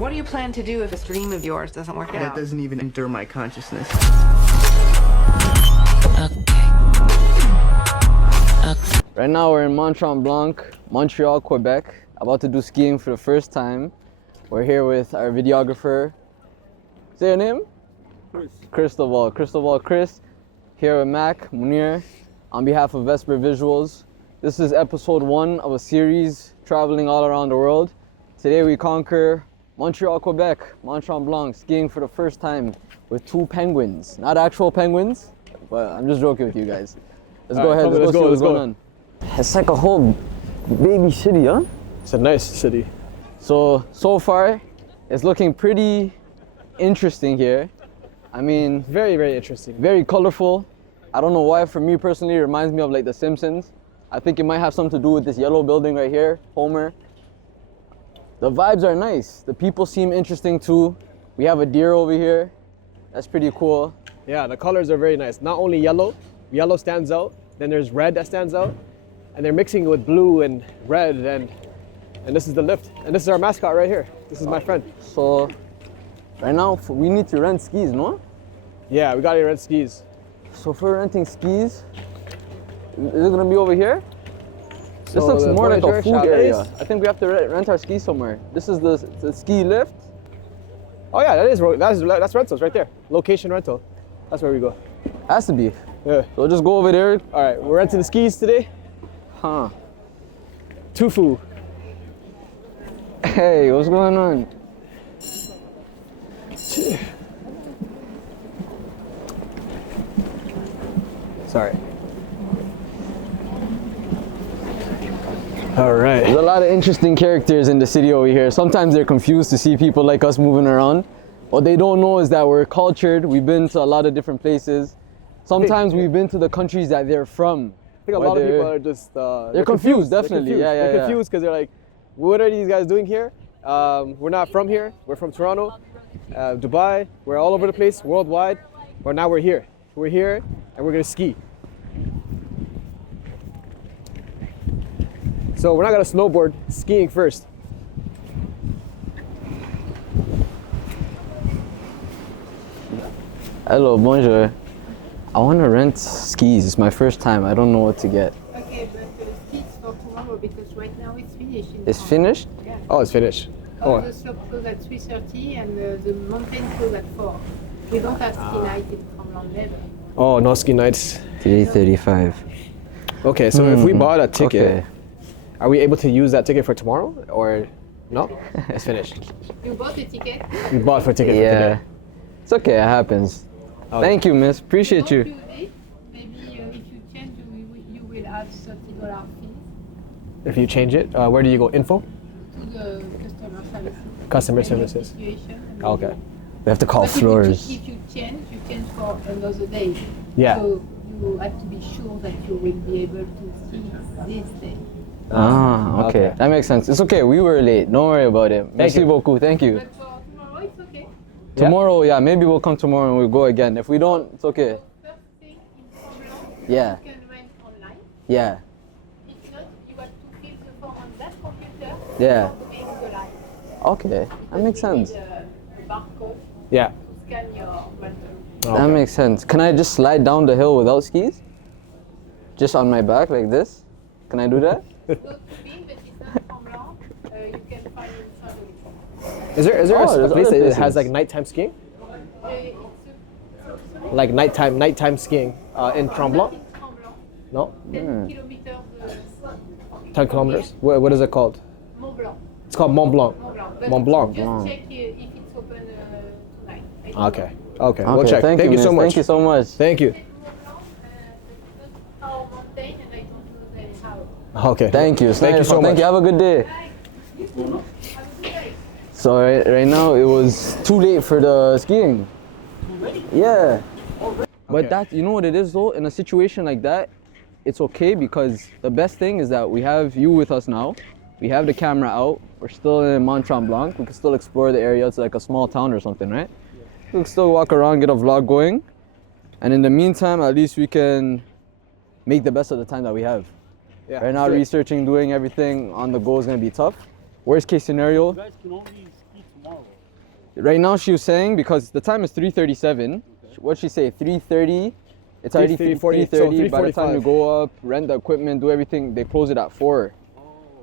what do you plan to do if this dream of yours doesn't work out? That doesn't even enter my consciousness. Right now we're in Mont-Tremblant, Montreal, Quebec. About to do skiing for the first time. We're here with our videographer. Say your name? Chris. Here with Mac, Munir, on behalf of Vesper Visuals. This is episode 1 of a series traveling all around the world. Today we conquer Montreal, Quebec, Mont-Tremblant, skiing for the first time with 2 penguins. Not actual penguins, but I'm just joking with you guys. Let's go ahead, let's go see what's going on. It's like a whole baby city, huh? It's a nice city. So far, it's looking pretty interesting here. I mean, very, very interesting. Very colorful. I don't know why, for me personally, it reminds me of like The Simpsons. I think it might have something to do with this yellow building right here, Homer. The vibes are nice. The people seem interesting too. We have a deer over here. That's pretty cool. Yeah, the colors are very nice. Not only yellow stands out, then there's red that stands out, and they're mixing with blue and red, and this is the lift. And this is our mascot right here. This is my friend. So, right now, we need to rent skis, no? Yeah, we gotta rent skis. So if we're renting skis, is it gonna be over here? This So looks the more like a Voyager food chalets. area. I think we have to rent our skis somewhere. This is the ski lift. Oh yeah, that's rentals right there. Location rental. That's where we go. Has to be. Yeah. So just go over there. All right, we're renting the skis today. Huh. Tufu. Hey, what's going on? Sorry. All right. There's a lot of interesting characters in the city over here. Sometimes they're confused to see people like us moving around. What they don't know is that we're cultured. We've been to a lot of different places. Sometimes we've been to the countries that they're from. I think a lot of people are just they're confused, definitely. They're confused because they're like, what are these guys doing here? We're not from here. We're from Toronto, Dubai. We're all over the place, worldwide. But now we're here. We're here and we're gonna ski. So we're not gonna snowboard, skiing first. Hello, bonjour. I want to rent skis. It's my first time. I don't know what to get. Okay, but the skis for tomorrow because right now it's finished. It's finished? Yeah. Oh, it's finished. Oh. The slope close at 3:30 and the mountain close at 4. We don't have ski night in Tremblant never. Oh, no ski nights. 3:35. Okay, so if we bought a ticket, Okay. are we able to use that ticket for tomorrow or no? It's finished. You bought the ticket? We bought for ticket for Yeah. today. It's okay. It happens. Okay. Thank you, miss. Appreciate Don't you. do this. Maybe if you change, you will have $30 fees If you change it, where do you go? Info? to the customer services. Customer Depending on the services. situation and Okay. We have to call But Floors. if you change, you change for another day. Yeah. So you have to be sure that you will be able to see this day. Ah, okay. Okay. That makes sense. It's okay. We were late. Don't worry about it. Merci you. beaucoup. Thank you. But for tomorrow, it's okay. Tomorrow, yeah, maybe we'll come tomorrow and we'll go again. If we don't, it's okay. First thing in Tremblant, Yeah. you can rent online. Yeah. If not, you have to fill the form on that computer. Yeah. To make the line. Okay. That makes sense. You need a barcode Yeah. to scan your rental. That makes sense. Can I just slide down the hill without skis? Just on my back like this? Can I do that? Not too big, but it's not Tremblant. You can find inside of it. Is there Oh, a there's place other that has places. like nighttime skiing? It's Like nighttime skiing in Tremblant? in Tremblant. No? 10 kilometers 10 kilometers? What is it called? Mont Blanc. It's called Mont Blanc. But Mont Blanc. Just check if it's open tonight. I don't Okay. Okay. Okay, We'll check. Thank you, so miss. much. Thank you so much. Thank you. know. But our mountain and I don't know then how. Okay. Thank you. Thank you so much. Thank you. Have a good day. Have a good day. So right now it was too late for the skiing. Yeah. But Okay. that, you know what it is though? In a situation like that, it's okay because the best thing is that we have you with us now. We have the camera out. We're still in Mont-Tremblant. We can still explore the area. It's like a small town or something, right? We can still walk around, get a vlog going. And in the meantime, at least we can make the best of the time that we have. Yeah. Right now, Sure. researching, doing everything on the go is gonna be tough. Worst case scenario, You guys can only ski tomorrow? Right now she was saying, because the time is 3:37. What'd she say? 3:30. It's already 3:30. By the time you go up, rent the equipment, do everything, they close it at 4.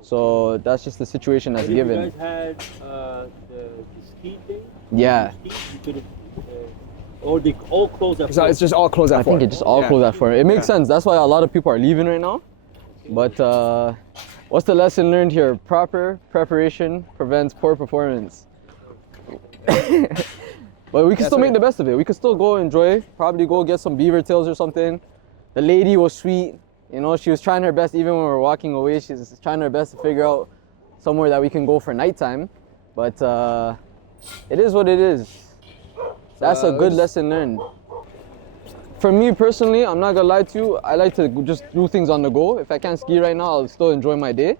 So that's just the situation that's given. You guys had the ski thing? Yeah. You could or they all closed at 4. So it's just all closed at 4. I think it just all closed at 4. It makes sense. That's why a lot of people are leaving right now. But what's the lesson learned here? Proper preparation prevents poor performance. But we can still make the best of it. We can still go enjoy, probably go get some beaver tails or something. The lady was sweet. You know, she was trying her best, even when we were walking away, she's trying her best to figure out somewhere that we can go for nighttime. But it is what it is. That's a good lesson learned. For me personally, I'm not gonna lie to you, I like to just do things on the go. If I can't ski right now, I'll still enjoy my day.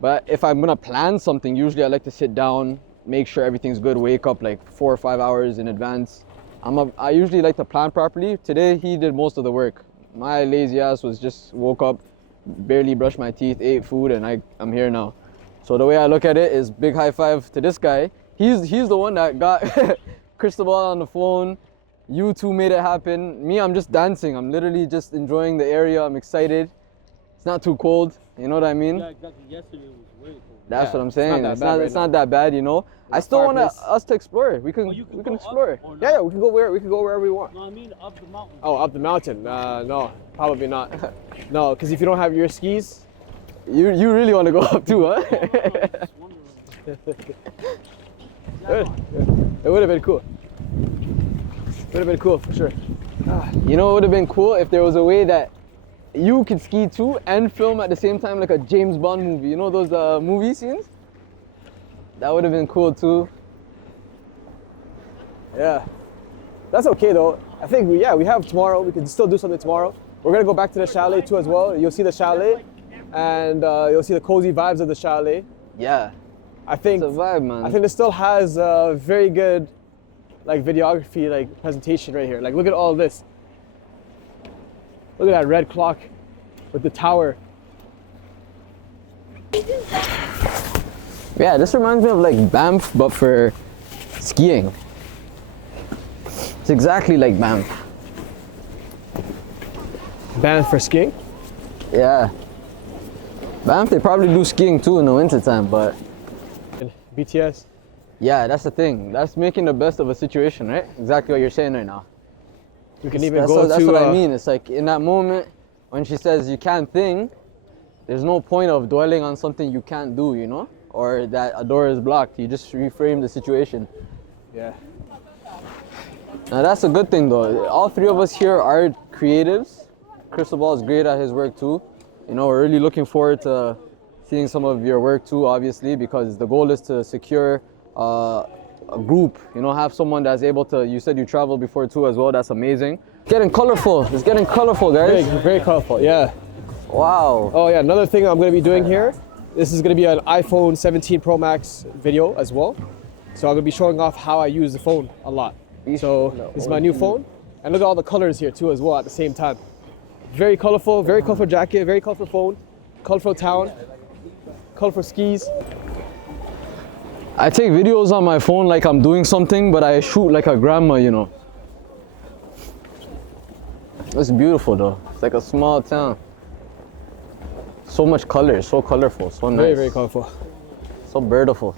But if I'm gonna plan something, usually I like to sit down, make sure everything's good, wake up like 4 or 5 hours in advance. I usually like to plan properly. Today, he did most of the work. My lazy ass was just woke up, barely brushed my teeth, ate food, and I'm here now. So the way I look at it is big high five to this guy. He's the one that got Cristobal on the phone. You two made it happen. Me, I'm just dancing. I'm literally just enjoying the area. I'm excited. It's not too cold. You know what I mean? Yeah, exactly. Yesterday was way cold. That's what I'm saying. It's not not that bad, you know. I still want us to explore. We can explore. Yeah, we can go wherever we want. No, I mean up the mountain. Oh, up the mountain? No, probably not. No, because if you don't have your skis, you really want to go up too, huh? It would have been cool. Would have been cool for sure. You know, it would have been cool if there was a way that you could ski too and film at the same time, like a James Bond movie. You know those movie scenes? That would have been cool too. Yeah, that's okay though. I think we have tomorrow. We can still do something tomorrow. We're gonna go back to the chalet too as well. You'll see the chalet, and you'll see the cozy vibes of the chalet. Yeah, I think it's a vibe, man. I think it still has a very good, like videography, like presentation right here. Like look at all this. Look at that red clock with the tower. Yeah, this reminds me of like Banff, but for skiing. It's exactly like Banff. Banff for skiing? Yeah. Banff, they probably do skiing too in the wintertime, but And BTS. yeah, that's the thing. That's making the best of a situation, right? Exactly what you're saying right now. We can even That's go that's to. what I mean. It's like in that moment when she says you can't think, there's no point of dwelling on something you can't do, you know? Or that a door is blocked. You just reframe the situation. Yeah. Now that's a good thing though. All three of us here are creatives. Cristobal is great at his work too. You know, we're really looking forward to seeing some of your work too, obviously, because the goal is to secure a group, you know, have someone that's able to, you said you traveled before too as well, that's amazing. Getting colorful, it's getting colorful, guys. Very, very colorful, yeah. Wow. Oh yeah, another thing I'm gonna be doing here, this is gonna be an iPhone 17 Pro Max video as well. So I'm gonna be showing off how I use the phone a lot. So this is my new phone, and look at all the colors here too as well at the same time. Very colorful jacket, very colorful phone, colorful town, colorful skis. I take videos on my phone like I'm doing something, but I shoot like a grandma, you know. It's beautiful though. It's like a small town. So much color, so colorful, so nice. Very, very colorful. So birdiful.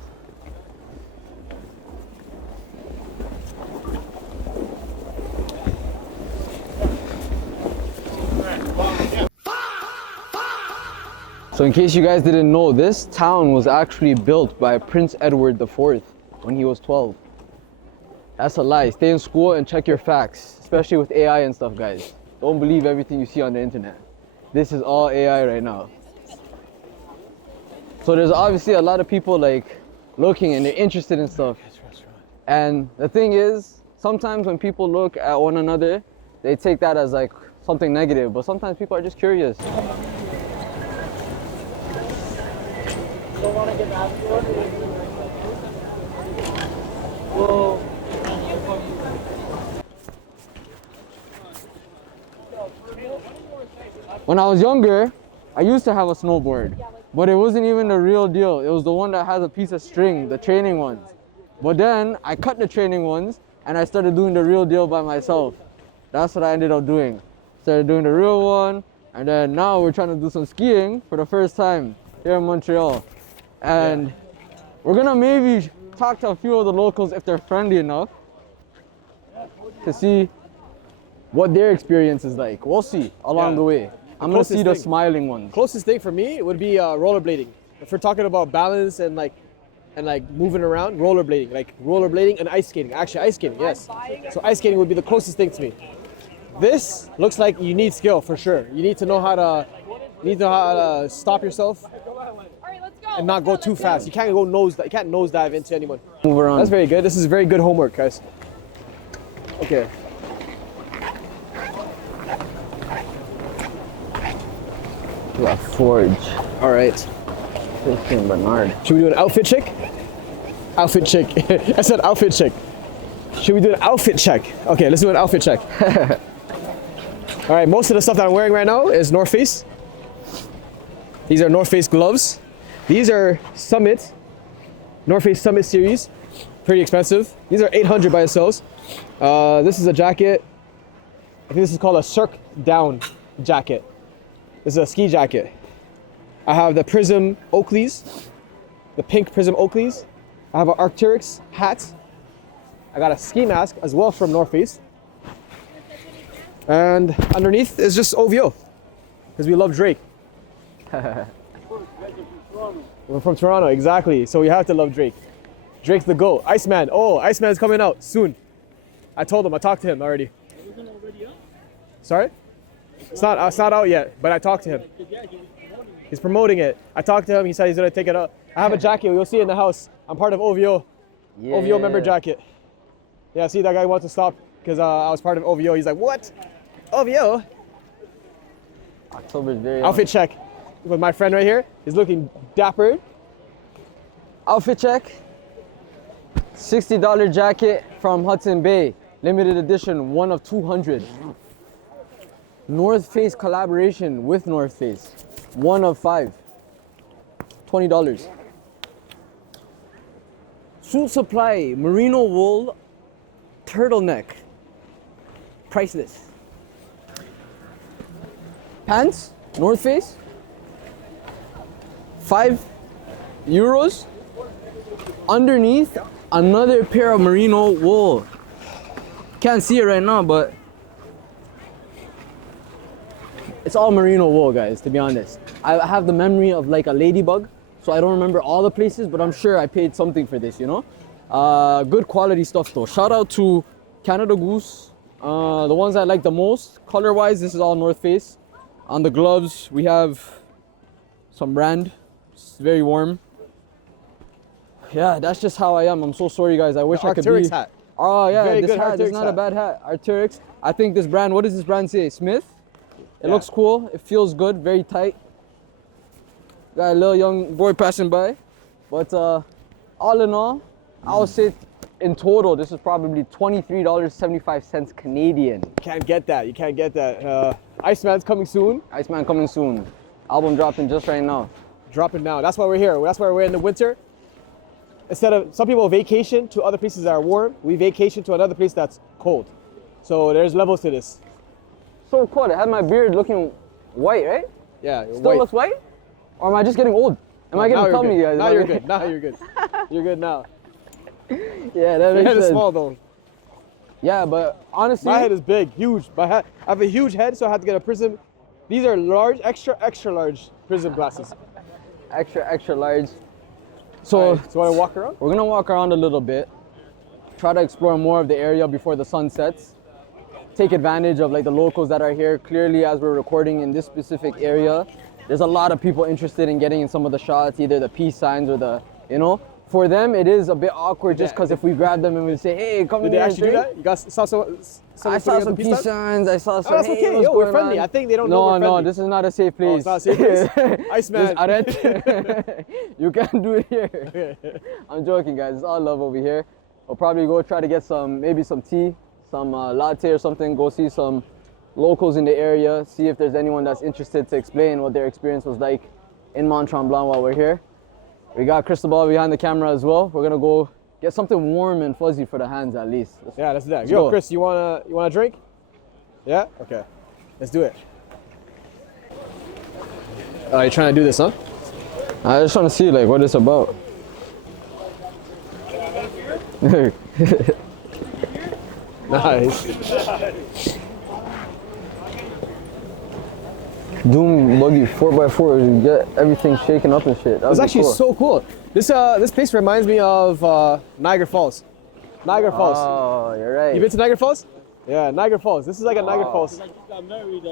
So in case you guys didn't know, this town was actually built by Prince Edward IV when he was 12. That's a lie. Stay in school and check your facts, especially with AI and stuff, guys. Don't believe everything you see on the internet. This is all AI right now. So there's obviously a lot of people like looking and they're interested in stuff. And the thing is, sometimes when people look at one another, they take that as like something negative, but sometimes people are just curious. When I was younger, I used to have a snowboard, but it wasn't even the real deal. It was the one that has a piece of string, the training ones. But then I cut the training ones and I started doing the real deal by myself. That's what I ended up doing. Started doing the real one, and then now we're trying to do some skiing for the first time here in Montreal. And we're gonna maybe talk to a few of the locals if they're friendly enough to see what their experience is like. We'll see along the way. I'm gonna see the smiling ones. Closest thing for me would be rollerblading. If we're talking about balance and like moving around, rollerblading and ice skating. Actually, ice skating, yes. So ice skating would be the closest thing to me. This looks like you need skill for sure. You need to know how to stop yourself and not go too fast. You can't nosedive into anyone. Move around. That's very good. This is very good homework, guys. Okay. Yeah, Forge. All right. St. Bernard. Should we do an outfit check? Outfit check. I said outfit check. Should we do an outfit check? Okay, let's do an outfit check. All right, most of the stuff that I'm wearing right now is North Face. These are North Face gloves. These are Summit, North Face Summit series. Pretty expensive. These are $800 by themselves. This is a jacket. I think this is called a Cirque down jacket. This is a ski jacket. I have the Prism Oakleys, the pink Prism Oakleys. I have an Arc'teryx hat. I got a ski mask as well from North Face. And underneath is just OVO, because we love Drake. We're from Toronto, exactly. So we have to love Drake. Drake's the GOAT. Iceman. Oh, Iceman's coming out soon. I told him. I talked to him already. Isn't it already up? Sorry? It's not out yet, but I talked to him. He's promoting it. I talked to him. He said he's going to take it up. I have a jacket. You'll see it in the house. I'm part of OVO. Yeah. OVO member jacket. Yeah, see, that guy wants to stop because I was part of OVO. He's like, what? OVO? October's very Outfit check with my friend right here. He's looking dapper. Outfit check. $60 jacket from Hudson Bay. Limited edition, 1 of 200. North Face collaboration with North Face. 1 of 5. $20. Suit Supply, merino wool, turtleneck. Priceless. Pants, North Face. €5. Underneath, another pair of merino wool. Can't see it right now, but it's all merino wool, guys, to be honest. I have the memory of like a ladybug, so I don't remember all the places, but I'm sure I paid something for this, you know? Good quality stuff though. Shout out to Canada Goose. The ones I like the most, color-wise, this is all North Face. On the gloves, we have some brand. It's very warm. Yeah, that's just how I am. I'm so sorry, guys. I wish I could be. Arc'teryx hat. Oh yeah, Very this good hat. This is Arc'teryx not a hat. bad hat. Arc'teryx. I think this brand. What does this brand say? Smith. It looks cool. It feels good. Very tight. Got a little young boy passing by, but all in all, I would say in total this is probably $23.75 Canadian. Can't get that. You can't get that. Iceman's coming soon. Iceman coming soon. Album dropping just right now. Dropping now. That's why we're here. That's why we're in the winter. Instead of some people vacation to other places that are warm, we vacation to another place that's cold. So there's levels to this. So cool. I had my beard looking white, right? Yeah, Still looks white? Or am I just getting old? Am I getting tummy, guys? Now you're good. Now you're good. You're good now. Yeah, that Your makes head is sense. small though. Yeah, but honestly, My head is big, huge. I have a huge head, so I have to get a prism. These are large, extra large prism glasses. extra large. So, So want to walk around? we're gonna walk around a little bit, try to explore more of the area before the sun sets. Take advantage of like the locals that are here. Clearly, as we're recording in this specific area, there's a lot of people interested in getting in some of the shots, either the peace signs or the, you know. For them, it is a bit awkward just because if we grab them and we say, hey, come Did here they and actually do trade. that? You guys saw someone I saw some peace signs? signs. I saw some. that's hey, okay. what's Yo, we're going friendly. on? I think they don't know we're No, friendly. this is not a safe place. Oh, it's not a safe place? Iceman. This arrête. You can't do it here. I'm joking, guys. It's all love over here. We'll probably go try to get maybe some tea, some latte or something. Go see some locals in the area. See if there's anyone that's interested to explain what their experience was like in Mont-Tremblant while we're here. We got Cristobal behind the camera as well. We're gonna go Get something warm and fuzzy for the hands at least. Yeah, let's do that. Let's Yo, go. Chris, you wanna drink? Yeah? Okay. Let's do it. Oh, you're trying to do this, huh? I just want to see like what it's about. Nice. Doom buggy 4x4, you get everything shaken up and shit. It's actually so cool. This place reminds me of Niagara Falls. Niagara Falls. Oh, you're right. You been to Niagara Falls? Yeah, Niagara Falls. This is like a Niagara Falls. Like you got married.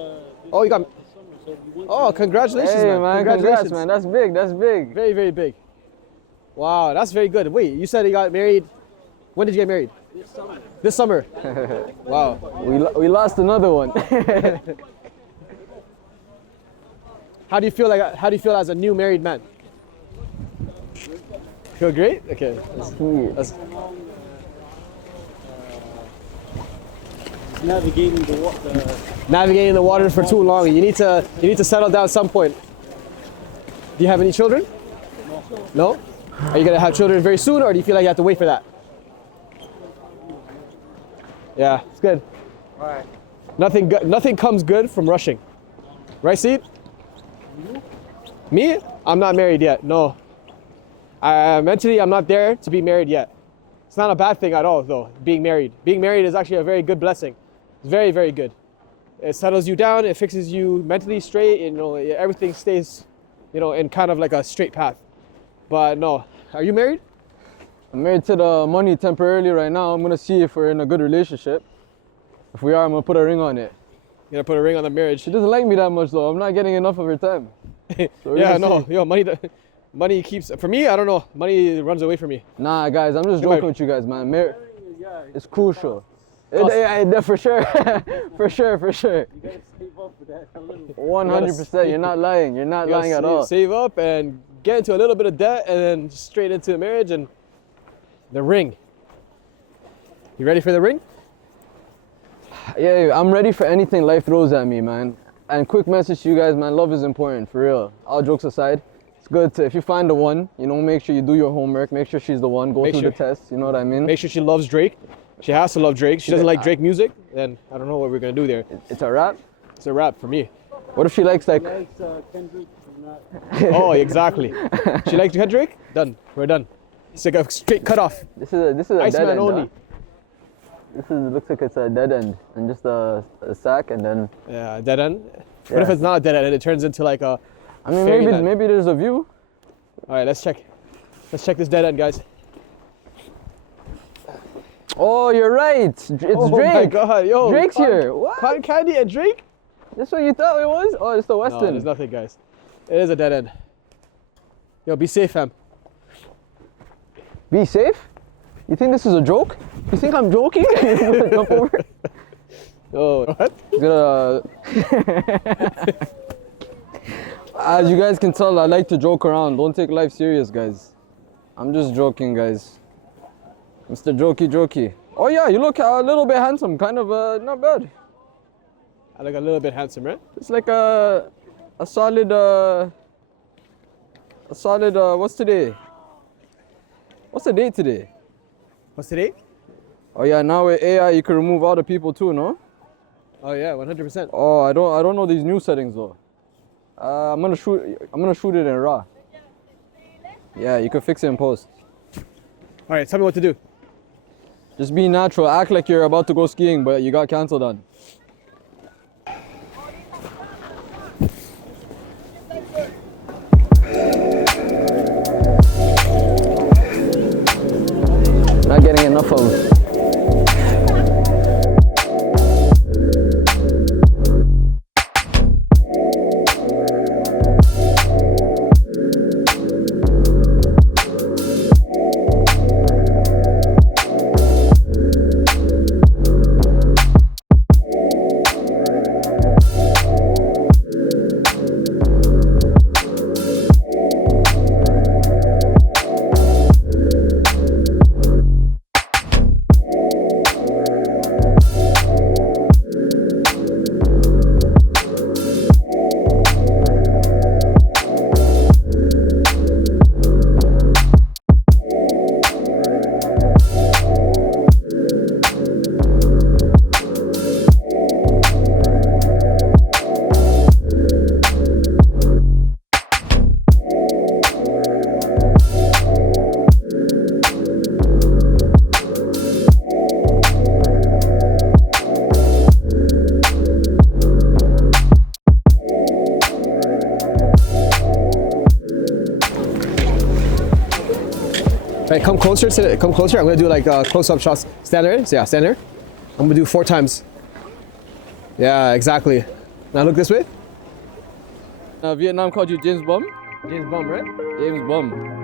Oh, you got. Summer, so you went Oh, congratulations, Hey man! man, Congratulations, congrats, man. That's big. That's big. Very, very big. Wow, that's very good. Wait, you said you got married. When did you get married? this summer. This summer. Wow. We lost another one. How do you feel as a new married man? Feel great? Okay. That's Navigating the water. navigating the waters for too long. You need to settle down at some point. Do you have any children? No. Are you gonna have children very soon, or do you feel like you have to wait for that? Yeah, it's good. All right. Nothing comes good from rushing. Right, Seed? Me? I'm not married yet. No. Mentally, I'm not there to be married yet. It's not a bad thing at all, though. Being married. Being married is actually a very good blessing. It's very, very good. It settles you down. It fixes you mentally straight. You know, everything stays, in kind of like a straight path. But no. Are you married? I'm married to the money temporarily right now. I'm gonna see if we're in a good relationship. If we are, I'm gonna put a ring on it. You're gonna put a ring on the marriage. She doesn't like me that much though. I'm not getting enough of her time. So we're Yeah, gonna no. see. Yo, money keeps. For me, I don't know. Money runs away from me. Nah, guys, I'm just joking with you guys, man. It's crucial. For sure. for sure. You gotta save up for that a little. 100%. You're not lying. You're not You gotta lying at all. Save up and get into a little bit of debt, and then straight into a marriage and the ring. You ready for the ring? Yeah, I'm ready for anything life throws at me, man. And quick message to you guys, man. Love is important, for real. All jokes aside, it's good to, if you find the one, make sure you do your homework. Make sure she's the one. Go through the test. You know what I mean? Make sure she loves Drake. She has to love Drake. She doesn't like Drake music, then I don't know what we're gonna do there. It's a wrap. It's a wrap for me. What if she likes like? Likes Kendrick. Not. Oh, exactly. She likes Drake? Done. We're done. It's like a straight cut off. This is a dead Iceman end. only. Looks like it's a dead end and just a sack and then. Yeah, dead end. What if Yeah. it's not a dead end and it turns into like a I mean, fairyland? maybe there's a view. All right, let's check. Let's check this dead end, guys. Oh, you're right. It's Drake. Oh my God, yo. Drake's here. What? Cotton Candy and Drake? That's what you thought it was? Oh, it's the No, Westin. there's nothing, guys. It is a dead end. Yo, be safe, fam. Be safe? You think this is a joke? You think I'm joking? Jump over. Oh, what? He's gonna. As you guys can tell, I like to joke around. Don't take life serious, guys. I'm just joking, guys. Mr. Jokey. Oh yeah, you look a little bit handsome. Kind of not bad. I look a little bit handsome, right? It's like a solid. What's today? What's the date today? What's today? Oh yeah, now with AI you can remove all the people too, no? Oh yeah, 100%. Oh, I don't know these new settings though. I'm gonna shoot it in RAW. Yeah, you can fix it in post. All right, tell me what to do. Just be natural. Act like you're about to go skiing, but you got canceled on. Not getting enough of. Right, come closer come closer. I'm gonna do like close-up shots. Stand there. So yeah, stand there. I'm gonna do 4 times. Yeah, exactly. Now look this way. Vietnam called you James Bum? James Bum, right? James Bum.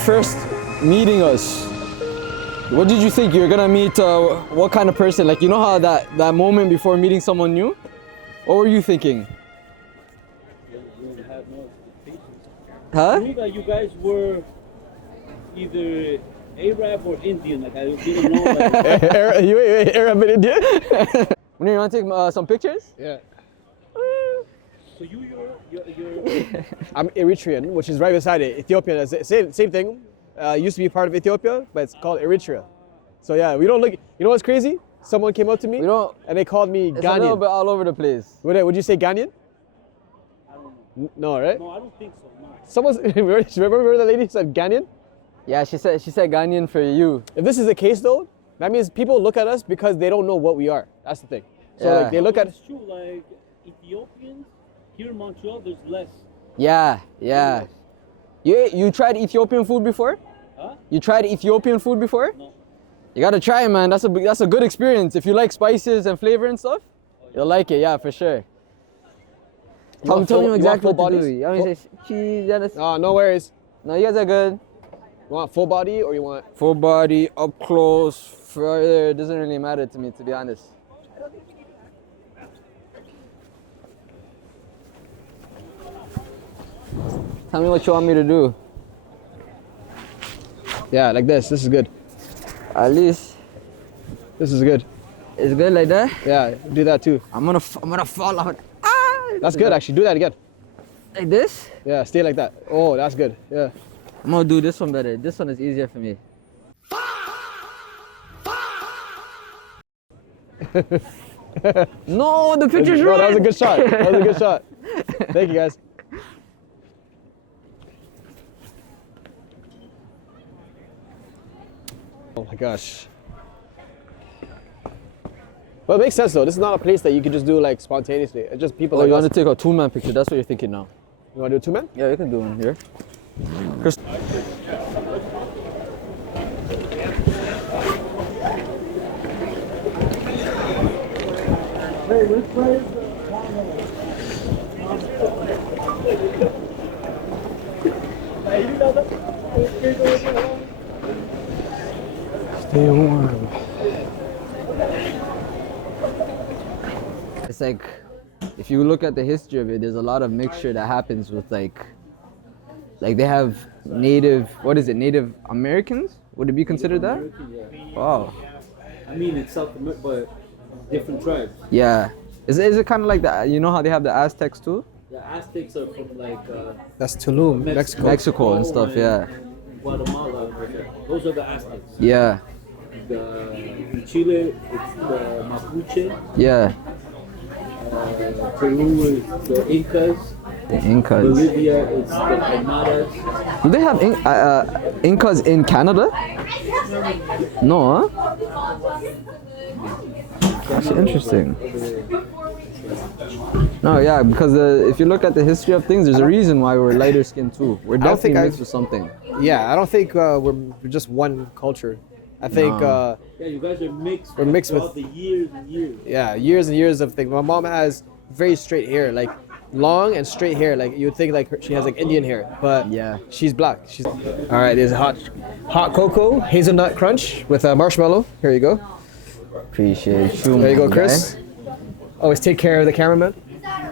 First meeting us, what did you think you were gonna meet? What kind of person? Like, you know how that moment before meeting someone new, what were you thinking? You had no expectations. Huh? I knew that you guys were either Arab or Indian. Like, I didn't know. Like, you Arab and Indian? Munir, you wanna take some pictures? Yeah. so you're I'm Eritrean, which is right beside it. Ethiopian, same thing. Used to be part of Ethiopia, but it's called Eritrea. So yeah, we don't look. You know what's crazy? Someone came up to me and they called me It's Ghanaian. a little bit all over the place. Would you say Ghanaian? I don't know. No, right? No, I don't think so. No. Someone remember the lady said Ghanaian? Yeah, she said Ghanaian for you. If this is the case though, that means people look at us because they don't know what we are. That's the thing. So Yeah. like they look at. It's true. Like Ethiopians here in Montreal, there's less. Yeah. You tried Ethiopian food before? Huh? You tried Ethiopian food before? No. You gotta try it, man. That's a good experience. If you like spices and flavor and stuff, you'll like it. Yeah, for sure. Tell me exactly what to do. You want me to say cheese? No worries. No, you guys are good. You want full body or you want? Full body, up close, further. It doesn't really matter to me, to be honest. Tell me what you want me to do. Yeah, like this. This is good. At least This is good. it's good like that. Yeah, do that too. I'm gonna fall out. That's good actually. Do that again. Like this. Yeah, stay like that. Oh, that's good. Yeah. I'm gonna do this one better. This one is easier for me. No, the picture's No, right. that was a good shot. That was a good shot. Thank you guys. Oh my gosh. Well, it makes sense though. This is not a place that you can just do like spontaneously. It's just people Oh, like you us. want to take a two-man picture? That's what you're thinking now. You want to do 2 men? Yeah, you can do one here. Chris. Stay warm. It's like, if you look at the history of it, there's a lot of mixture that happens with like they have native, what is it, Native Americans? Would it be considered that? American, yeah. Wow. I mean, it's South America, but different tribes. Yeah. Is it kind of like that? You know how they have the Aztecs too? The Aztecs are from like That's Tulum, Mexico. Mexico and stuff, yeah. Guatemala. Those are the Aztecs. Yeah. In Chile, it's the Mapuche. Yeah. Peru is the Incas. The Incas. Bolivia is the Aymaras. Do they have Incas in Canada? No, huh? That's interesting. No, yeah, because if you look at the history of things, there's a reason why we're lighter skinned too. We're definitely mixed with something. Yeah, I don't think we're just one culture. I think Yeah, you guys are mixed. We're mixed throughout with- the years and years. yeah, years and years of things. My mom has very straight hair, like long and straight hair. Like you would think like she has like Indian hair, but Yeah. she's black. She's all right. There's hot cocoa hazelnut crunch with marshmallow. Here you go. Appreciate you. There you go, my Chris. Always take care of the cameraman. guy.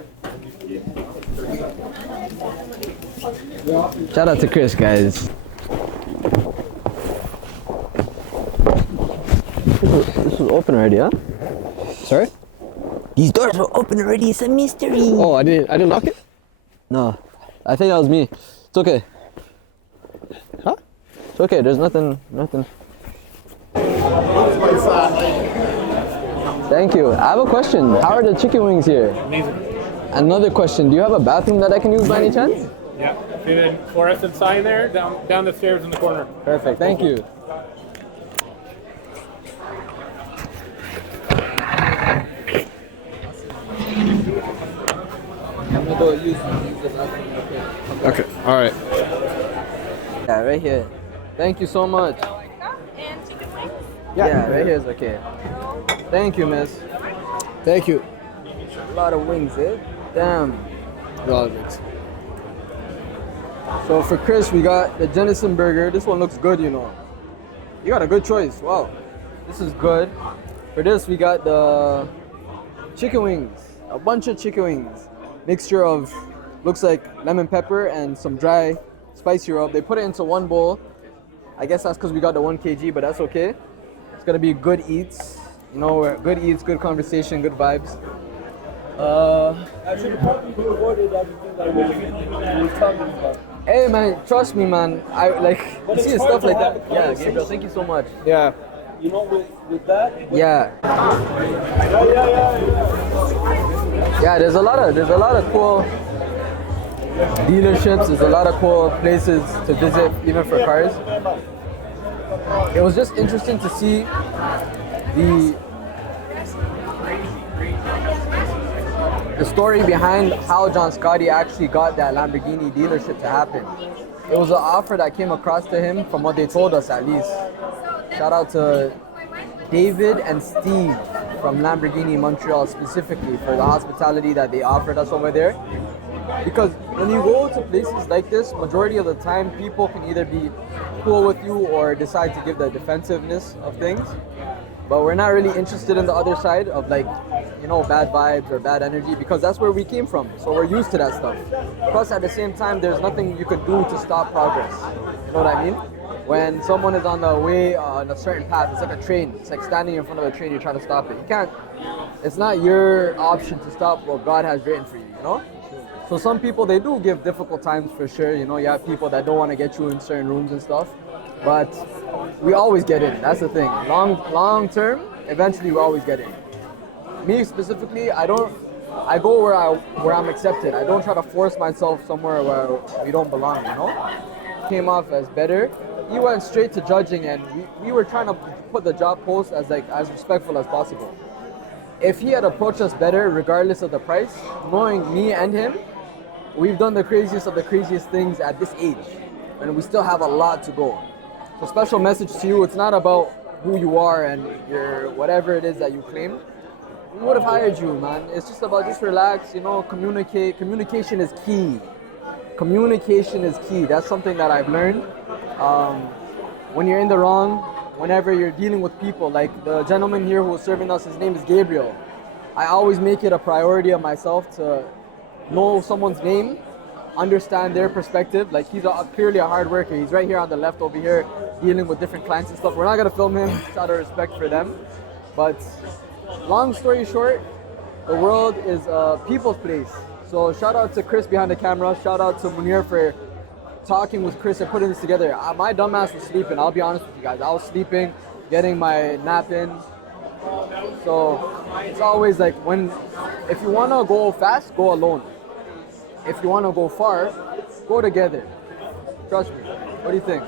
Shout out to Chris, guys. This was open already, huh? Sorry? These doors were open already. It's a mystery. Oh, I didn't lock it. No, I think that was me. It's okay. Huh? It's okay. There's nothing. Thank you. I have a question. How are the chicken wings here? Amazing. Another question. Do you have a bathroom that I can use by any chance? Yeah. See the fluorescent sign there? Down the stairs in the corner. Perfect. Thank you. Okay. All right. Yeah, right here. Thank you so much. And chicken wings? Yeah, right here is okay. Thank you, miss. Thank you. A lot of wings, eh? Damn. So for Chris, we got the Jenison burger. This one looks good, you know. You got a good choice. Wow. This is good. For this, we got the chicken wings. A bunch of chicken wings. Mixture of, looks like lemon pepper and some dry spicy rub. They put it into one bowl. I guess that's because we got the 1 kg, but that's okay. It's gonna be good eats. You know, good eats, good conversation, good vibes. I should have probably recorded everything that we were talking about. Hey man, trust me man. I like But you it's see hard stuff to like have that. a Yeah, conversation. Gabriel, thank you so much. Yeah. You know, with that. Yeah. Yeah, there's a lot of cool dealerships, there's a lot of cool places to visit even for cars. It was just interesting to see the story behind how John Scotty actually got that Lamborghini dealership to happen. It was an offer that came across to him from what they told us at least. Shout out to David and Steve from Lamborghini Montreal specifically for the hospitality that they offered us over there. Because when you go to places like this, majority of the time people can either be cool with you or decide to give the defensiveness of things. But we're not really interested in the other side of like, you know, bad vibes or bad energy because that's where we came from. So we're used to that stuff. Plus at the same time, there's nothing you can do to stop progress. You know what I mean? When someone is on the way on a certain path, it's like a train. It's like standing in front of a train, you're trying to stop it. You can't, it's not your option to stop what God has written for you, you know? So some people, they do give difficult times for sure. You know, you have people that don't want to get you in certain rooms and stuff. But we always get in, that's the thing. Long term, eventually we always get in. Me specifically, I go where I'm accepted. I don't try to force myself somewhere where we don't belong, you know? Came off as better. He went straight to judging and we were trying to put the job post as respectful as possible. If he had approached us better, regardless of the price, knowing me and him, we've done the craziest of the craziest things at this age. And we still have a lot to go. So special message to you, it's not about who you are and your whatever it is that you claim. We would have hired you, man. It's just about just relax, you know, communicate. Communication is key. Communication is key. That's something that I've learned. When you're in the wrong, whenever you're dealing with people, like the gentleman here who was serving us, his name is Gabriel. I always make it a priority of myself to know someone's name, understand their perspective. Like he's clearly a hard worker. He's right here on the left over here dealing with different clients and stuff. We're not gonna film him out of respect for them, but long story short, the world is a people's place. So shout out to Chris behind the camera. Shout out to Munir for talking with Chris and putting this together. My dumbass was sleeping. I'll be honest with you guys. I was sleeping, getting my nap in. So it's always like if you want to go fast, go alone. If you want to go far, go together. Trust me. What do you think?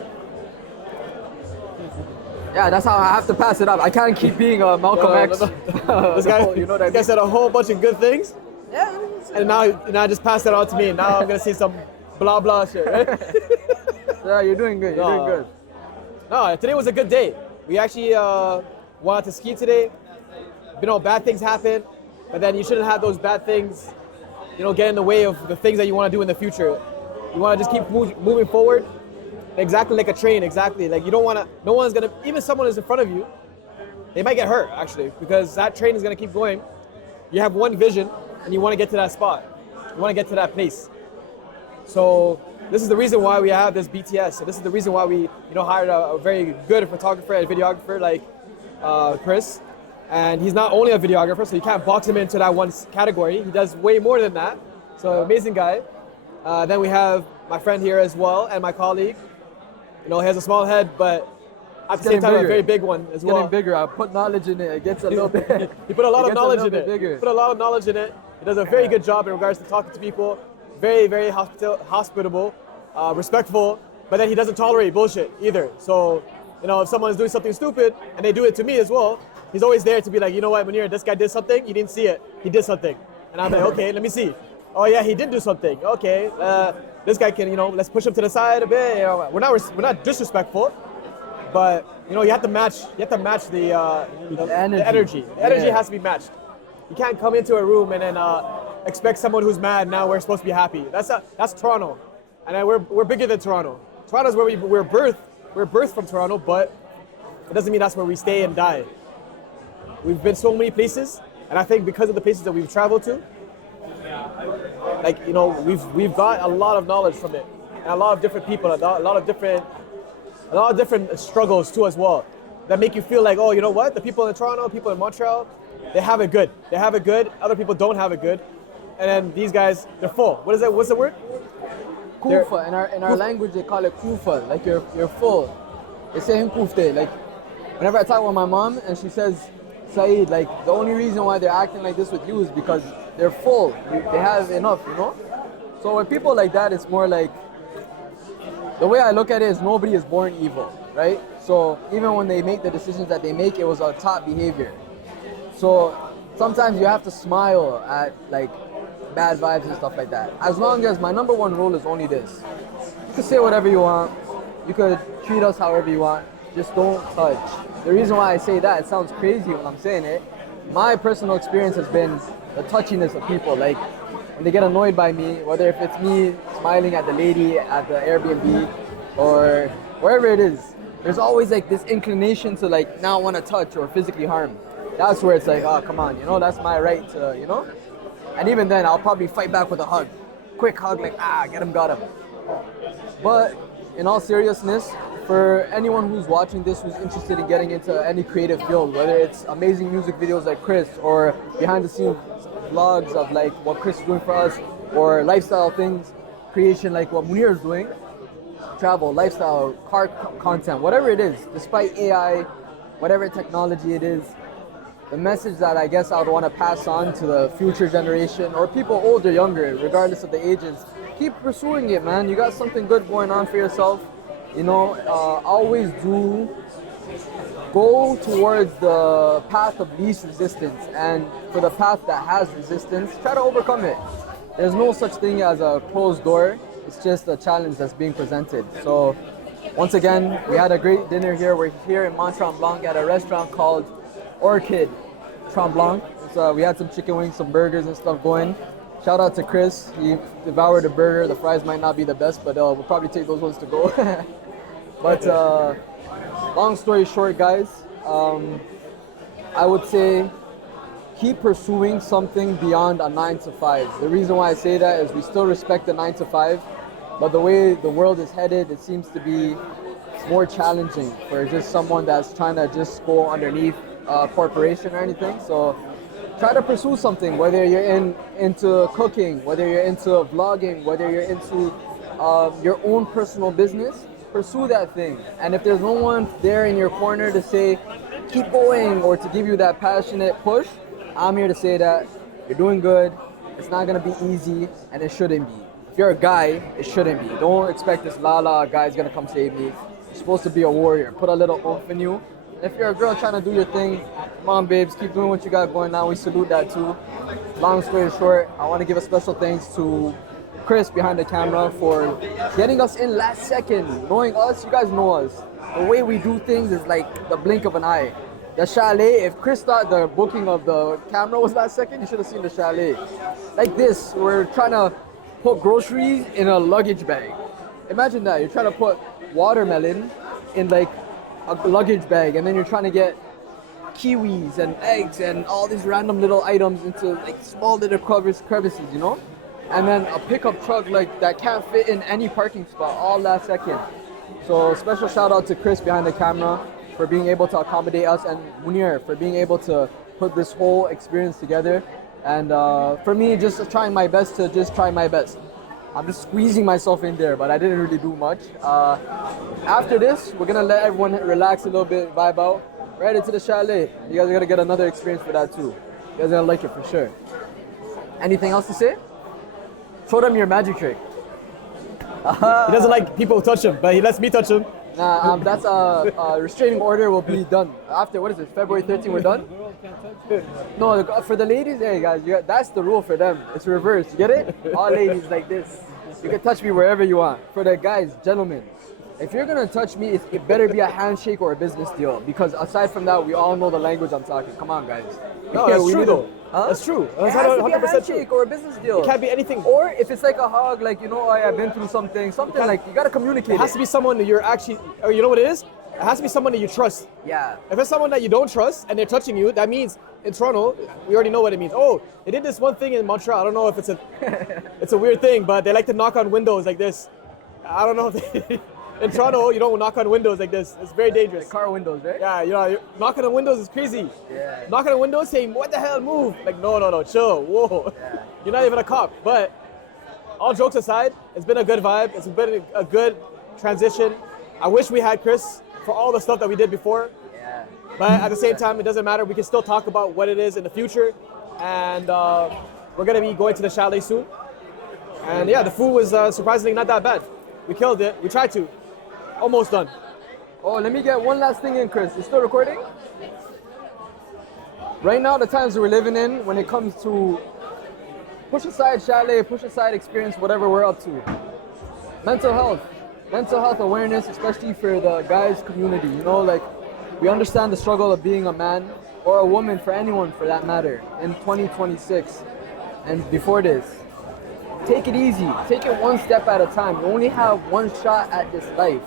Yeah, that's how I have to pass it up. I can't keep being Malcolm X. This guy, you know what I this guy mean? said a whole bunch of good things, Yeah. and now just passed it on to me. Now I'm gonna see some blah blah shit, right? Yeah, you're doing good. You're doing good. No, today was a good day. We actually wanted to ski today. You know, bad things happen, but then you shouldn't have those bad things, get in the way of the things that you want to do in the future. You want to just keep moving forward, exactly like a train, exactly. Like you don't want to, no one's going to, even someone is in front of you, they might get hurt actually, because that train is going to keep going. You have one vision and you want to get to that spot. You want to get to that place. So this is the reason why we have this BTS. So this is the reason why we, hired a very good photographer and videographer like Chris. And he's not only a videographer, so you can't box him into that one category. He does way more than that. So amazing guy. Then we have my friend here as well, and my colleague. He has a small head, but at the same time a very big one as well. Getting bigger. I put knowledge in it. It gets a little bit. He put a lot of knowledge in it. Bigger. Put a lot of knowledge in it. He does a very good job in regards to talking to people. Very, very hospitable, respectful. But then he doesn't tolerate bullshit either. So, if someone is doing something stupid and they do it to me as well, he's always there to be like, you know what, Munir, this guy did something. You didn't see it. He did something. And I'm like, okay, let me see. Oh yeah, he did do something. Okay, this guy can, let's push him to the side a bit. We're not disrespectful, but you have to match. You have to match the energy. The energy has to be matched. You can't come into a room and then expect someone who's mad. Now we're supposed to be happy. That's Toronto, and then we're bigger than Toronto. Toronto's where we're birthed. We're birthed from Toronto, but it doesn't mean that's where we stay and die. We've been so many places, and I think because of the places that we've traveled to, we've got a lot of knowledge from it, and a lot of different people, a lot of different struggles too as well, that make you feel like, oh, you know what? The people in Toronto, people in Montreal, they have it good. They have it good. Other people don't have it good, and then these guys, they're full. What is that? What's the word? Kufa. In our language, they call it kufa. Like you're full. They say kufte. Like whenever I talk with my mom and she says, Saeed, like the only reason why they're acting like this with you is because they're full. They have enough, So with people like that, it's more like, the way I look at it is nobody is born evil, right? So even when they make the decisions that they make, it was a top behavior. So sometimes you have to smile at like bad vibes and stuff like that. As long as my number one rule is only this. You can say whatever you want. You could treat us however you want. Just don't touch. The reason why I say that, it sounds crazy when I'm saying it. My personal experience has been the touchiness of people. Like when they get annoyed by me, whether if it's me smiling at the lady at the Airbnb or wherever it is, there's always like this inclination to like not want to touch or physically harm. That's where it's like, oh, come on, that's my right to, And even then, I'll probably fight back with a hug. Quick hug, like, get him, got him. But in all seriousness, for anyone who's watching this, who's interested in getting into any creative field, whether it's amazing music videos like Chris or behind the scenes vlogs of like what Chris is doing for us, or lifestyle things, creation like what Munir is doing, travel, lifestyle, car content, whatever it is, despite AI, whatever technology it is, the message that I guess I would want to pass on to the future generation or people older, younger, regardless of the ages, keep pursuing it, man. You got something good going on for yourself. Always go towards the path of least resistance, and for the path that has resistance, try to overcome it. There's no such thing as a closed door. It's just a challenge that's being presented. So once again, we had a great dinner here. We're here in Mont-Tremblant at a restaurant called Tremblant. So we had some chicken wings, some burgers and stuff going. Shout out to Chris. He devoured a burger. The fries might not be the best, but we'll probably take those ones to go. But long story short, guys, I would say keep pursuing something beyond a 9-to-5. The reason why I say that is we still respect the 9-to-5, but the way the world is headed, it seems to be more challenging for just someone that's trying to just go underneath corporation or anything. So try to pursue something, whether you're into cooking, whether you're into vlogging, whether you're into your own personal business. Pursue that thing. And if there's no one there in your corner to say, keep going, or to give you that passionate push, I'm here to say that you're doing good. It's not gonna be easy, and it shouldn't be. If you're a guy, it shouldn't be. Don't expect this guy's gonna come save me. You're supposed to be a warrior. Put a little oomph in you. And if you're a girl trying to do your thing, come on, babes, keep doing what you got going on. We salute that too. Long story short, I want to give a special thanks to Chris behind the camera for getting us in last second. Knowing us, you guys know us. The way we do things is like the blink of an eye. The chalet, if Chris thought the booking of the camera was last second, you should have seen the chalet. Like this, we're trying to put groceries in a luggage bag. Imagine that, you're trying to put watermelon in like a luggage bag, and then you're trying to get kiwis and eggs and all these random little items into like small little crevices, you know? And then a pickup truck like that can't fit in any parking spot, all last second. So special shout out to Chris behind the camera for being able to accommodate us, and Munir for being able to put this whole experience together. And for me, just trying my best to just try my best. I'm just squeezing myself in there, but I didn't really do much. After this, we're gonna let everyone relax a little bit, vibe out, right into the chalet. You guys are gonna get another experience for that too. You guys are gonna like it for sure. Anything else to say? Show them your magic trick. He doesn't like people touch him, but he lets me touch him. Nah, that's a restraining order will be done after, what is it, February 13th, we're done? No, for the ladies, hey guys, that's the rule for them. It's reversed, you get it? All ladies like this. You can touch me wherever you want. For the guys, gentlemen, if you're gonna touch me, it better be a handshake or a business deal, because aside from that, we all know the language I'm talking. Come on, guys. No, that's true though. Huh? That's true. That's it has to be a 100% handshake true. or a business deal. It can't be anything. Or if it's like a hug, like, you know, oh, I've been through something like, you gotta communicate. It has to be someone that you're actually, or you know what it is? It has to be someone that you trust. Yeah. If it's someone that you don't trust and they're touching you, that means in Toronto, we already know what it means. Oh, they did this one thing in Montreal. I don't know if it's it's a weird thing, but they like to knock on windows like this. I don't know if they, in Toronto, you don't knock on windows like this. It's very dangerous. Like car windows, right? Yeah, you know, knocking on windows is crazy. Yeah. Knocking on windows saying, what the hell, move? Like, no, chill, whoa. Yeah. You're not even a cop. But all jokes aside, it's been a good vibe. It's been a good transition. I wish we had Chris for all the stuff that we did before. Yeah. But at the same time, it doesn't matter. We can still talk about what it is in the future. And we're going to be going to the chalet soon. And yeah, the food was surprisingly not that bad. We killed it. We tried to. Almost done. Oh, let me get one last thing in, Chris. You still recording? Right now, the times we're living in, when it comes to push aside chalet, push aside experience, whatever we're up to. Mental health awareness, especially for the guys community. You know, like, we understand the struggle of being a man or a woman, for anyone for that matter, in 2026 and before this. Take it easy. Take it one step at a time. You only have one shot at this life.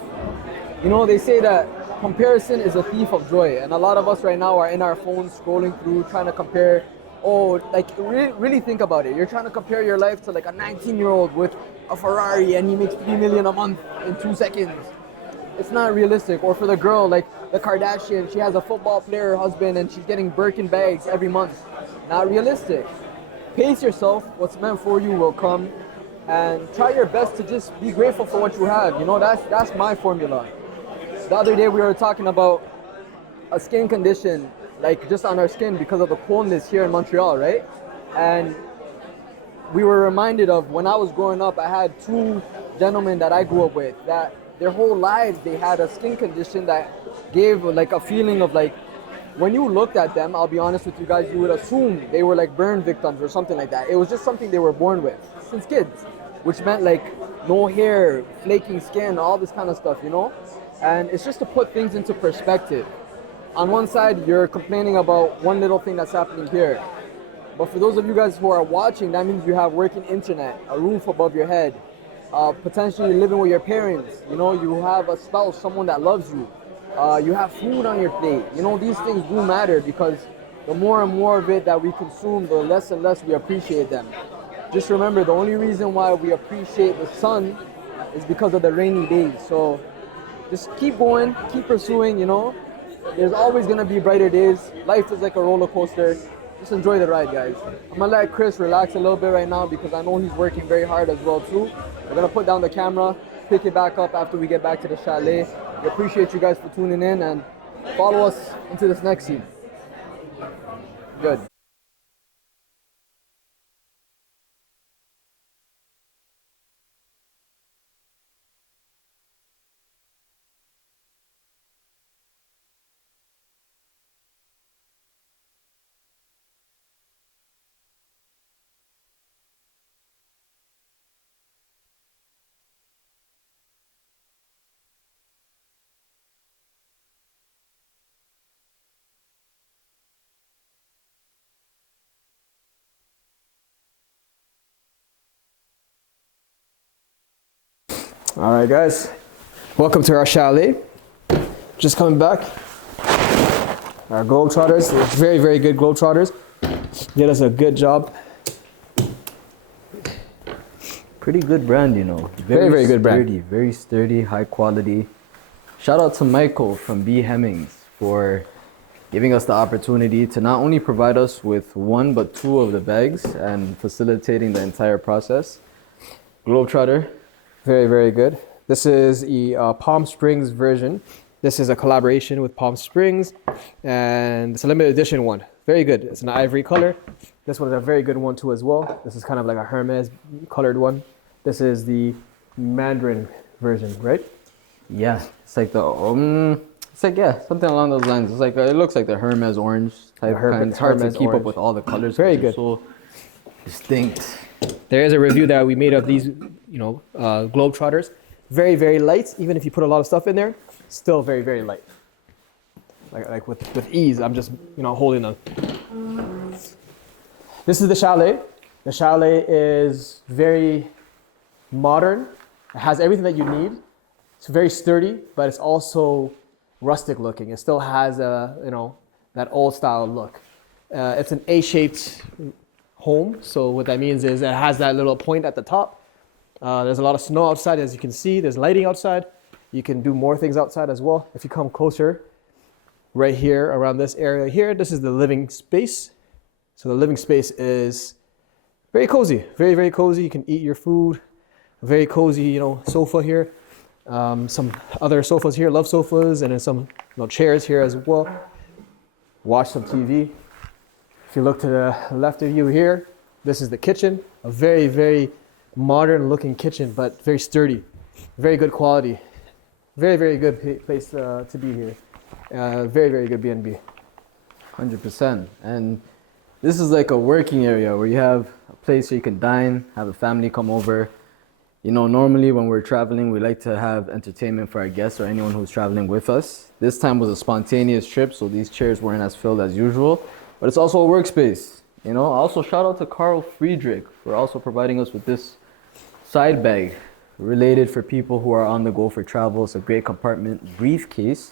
You know, they say that comparison is a thief of joy, and a lot of us right now are in our phones scrolling through, trying to compare. Oh, like, really think about it. You're trying to compare your life to like a 19-year-old with a Ferrari and he makes $3 million a month in 2 seconds. It's not realistic. Or for the girl, like the Kardashian, she has a football player husband and she's getting Birkin bags every month. Not realistic. Pace yourself. What's meant for you will come, and try your best to just be grateful for what you have. You know, that's my formula. The other day we were talking about a skin condition, like just on our skin because of the coldness here in Montreal, right? And we were reminded of when I was growing up, I had 2 gentlemen that I grew up with that their whole lives they had a skin condition that gave like a feeling of like, when you looked at them, I'll be honest with you guys, you would assume they were like burn victims or something like that. It was just something they were born with since kids, which meant like no hair, flaking skin, all this kind of stuff, you know? And it's just to put things into perspective. On one side, you're complaining about one little thing that's happening here. But for those of you guys who are watching, that means you have working internet, a roof above your head, potentially living with your parents, you know, you have a spouse, someone that loves you. You have food on your plate. You know, these things do matter because the more and more of it that we consume, the less and less we appreciate them. Just remember, the only reason why we appreciate the sun is because of the rainy days. So just keep going, keep pursuing, you know. There's always gonna be brighter days. Life is like a roller coaster. Just enjoy the ride, guys. I'm gonna let Chris relax a little bit right now because I know he's working very hard as well too. We're gonna put down the camera, pick it back up after we get back to the chalet. We appreciate you guys for tuning in and follow us into this next scene. Good. All right, guys, welcome to our chalet. Just coming back. Our Globetrotters, they're very, very good Globetrotters. Did us a good job. Pretty good brand, you know. Very, very good brand. Very sturdy, high quality. Shout out to Michael from B. Hemmings for giving us the opportunity to not only provide us with one, but two of the bags and facilitating the entire process. Globetrotter. Very, very good. This is the Palm Springs version. This is a collaboration with Palm Springs, and it's a limited edition one. Very good. It's an ivory color. This one is a very good one too as well. This is kind of like a Hermes colored one. This is the Mandarin version, right? Yeah, it's like something along those lines. It's like it looks like the Hermes orange type kind. It's hard to keep up with all the colors. Very good. So distinct. There is a review that we made of these, Globetrotters. Very, very light. Even if you put a lot of stuff in there, still very, very light. Like with ease. I'm just, holding them. This is the chalet. The chalet is very modern. It has everything that you need. It's very sturdy, but it's also rustic looking. It still has that old style look. It's an A-shaped home. So what that means is it has that little point at the top. There's a lot of snow outside, as you can see. There's lighting outside. You can do more things outside as well. If you come closer, right here around this area here, this is the living space. So the living space is very cozy, very, very cozy. You can eat your food. Very cozy, sofa here. Some other sofas here, love sofas, and then some chairs here as well. Watch some TV. If you look to the left of you here, this is the kitchen. A very, very modern looking kitchen, but very sturdy. Very good quality. Very, very good place to be here. Very, very good B&B. 100%. And this is like a working area where you have a place where you can dine, have a family come over. Normally when we're traveling, we like to have entertainment for our guests or anyone who's traveling with us. This time was a spontaneous trip, so these chairs weren't as filled as usual, but it's also a workspace. Also shout out to Carl Friedrich for also providing us with this side bag related for people who are on the go for travel. It's a great compartment briefcase.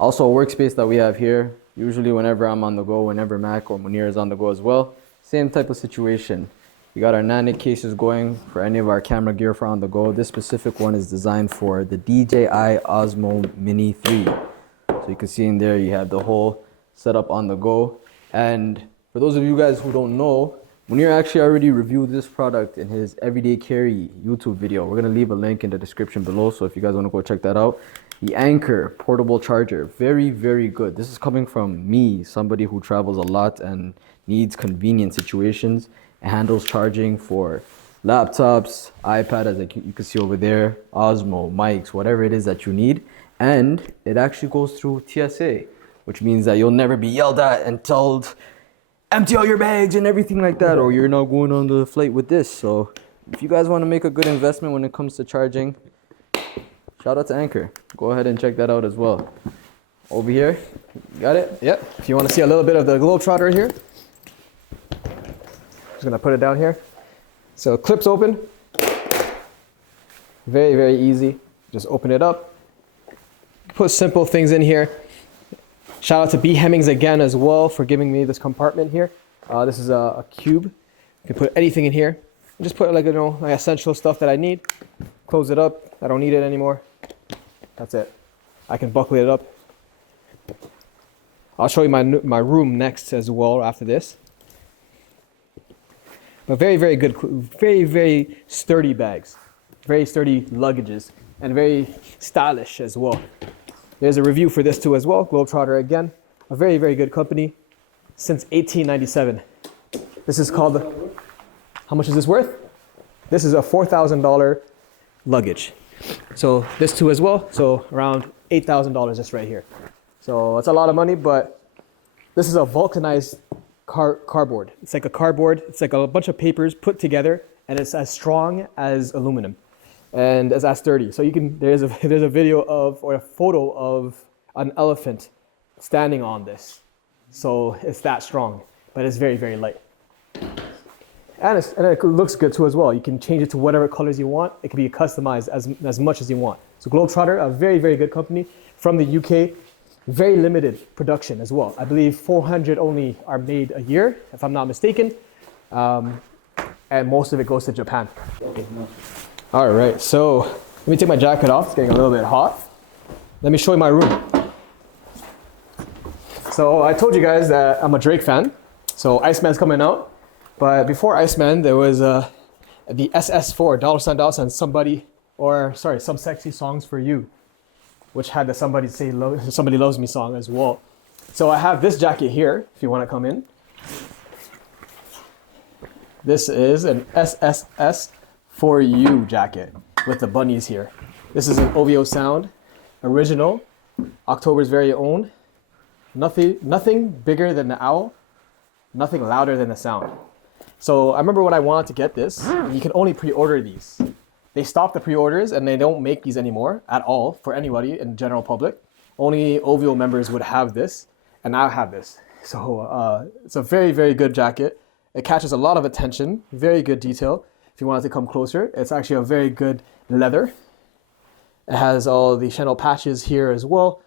Also a workspace that we have here. Usually whenever I'm on the go, whenever Mac or Munir is on the go as well, same type of situation. We got our Nanic cases going for any of our camera gear for on the go. This specific one is designed for the DJI Osmo Mini 3. So you can see in there you have the whole setup on the go. And for those of you guys who don't know, Munir actually already reviewed this product in his Everyday Carry YouTube video. We're gonna leave a link in the description below, so if you guys wanna go check that out. The Anchor portable charger, very, very good. This is coming from me, somebody who travels a lot and needs convenient situations. It handles charging for laptops, iPad, as you can see over there, Osmo, mics, whatever it is that you need. And it actually goes through TSA, which means that you'll never be yelled at and told, empty all your bags and everything like that, or you're not going on the flight with this. So if you guys want to make a good investment when it comes to charging, shout out to Anchor. Go ahead and check that out as well. Over here, you got it? Yep. If you want to see a little bit of the Globetrotter here, just gonna put it down here. So it clips open. Very, very easy. Just open it up. Put simple things in here. Shout out to B. Hemmings again as well for giving me this compartment here. This is a cube. You can put anything in here. Just put my essential stuff that I need. Close it up. I don't need it anymore. That's it. I can buckle it up. I'll show you my room next as well after this. But very, very good, very, very sturdy bags, very sturdy luggages, and very stylish as well. There's a review for this too as well. Globetrotter again, a very, very good company since 1897. This is called, how much is this worth? This is a $4,000 luggage. So this too as well, so around $8,000 just right here. So it's a lot of money, but this is a vulcanized cardboard. It's like a cardboard, it's like a bunch of papers put together, and it's as strong as aluminum and as sturdy. So you can, there's a video of, or a photo of an elephant standing on this. So it's that strong, but it's very, very light. And it looks good too as well. You can change it to whatever colors you want. It can be customized as much as you want. So Globetrotter, a very, very good company from the UK. Very limited production as well. I believe 400 only are made a year, if I'm not mistaken. And most of it goes to Japan. All right, so let me take my jacket off. It's getting a little bit hot. Let me show you my room. So I told you guys that I'm a Drake fan. So Iceman's coming out. But before Iceman, there was the SS4, $, somebody, or sorry, Some Sexy Songs for You, which had the Somebody Say Somebody Loves Me song as well. So I have this jacket here, if you want to come in. This is an SSS for You jacket with the bunnies here. This is an OVO Sound, original, October's very own. Nothing bigger than the owl, nothing louder than the sound. So I remember when I wanted to get this, you can only pre-order these. They stopped the pre-orders and they don't make these anymore at all for anybody in general public. Only OVO members would have this, and I have this. So it's a very, very good jacket. It catches a lot of attention, very good detail. If you wanted to come closer, it's actually a very good leather. It has all the Chanel patches here as well.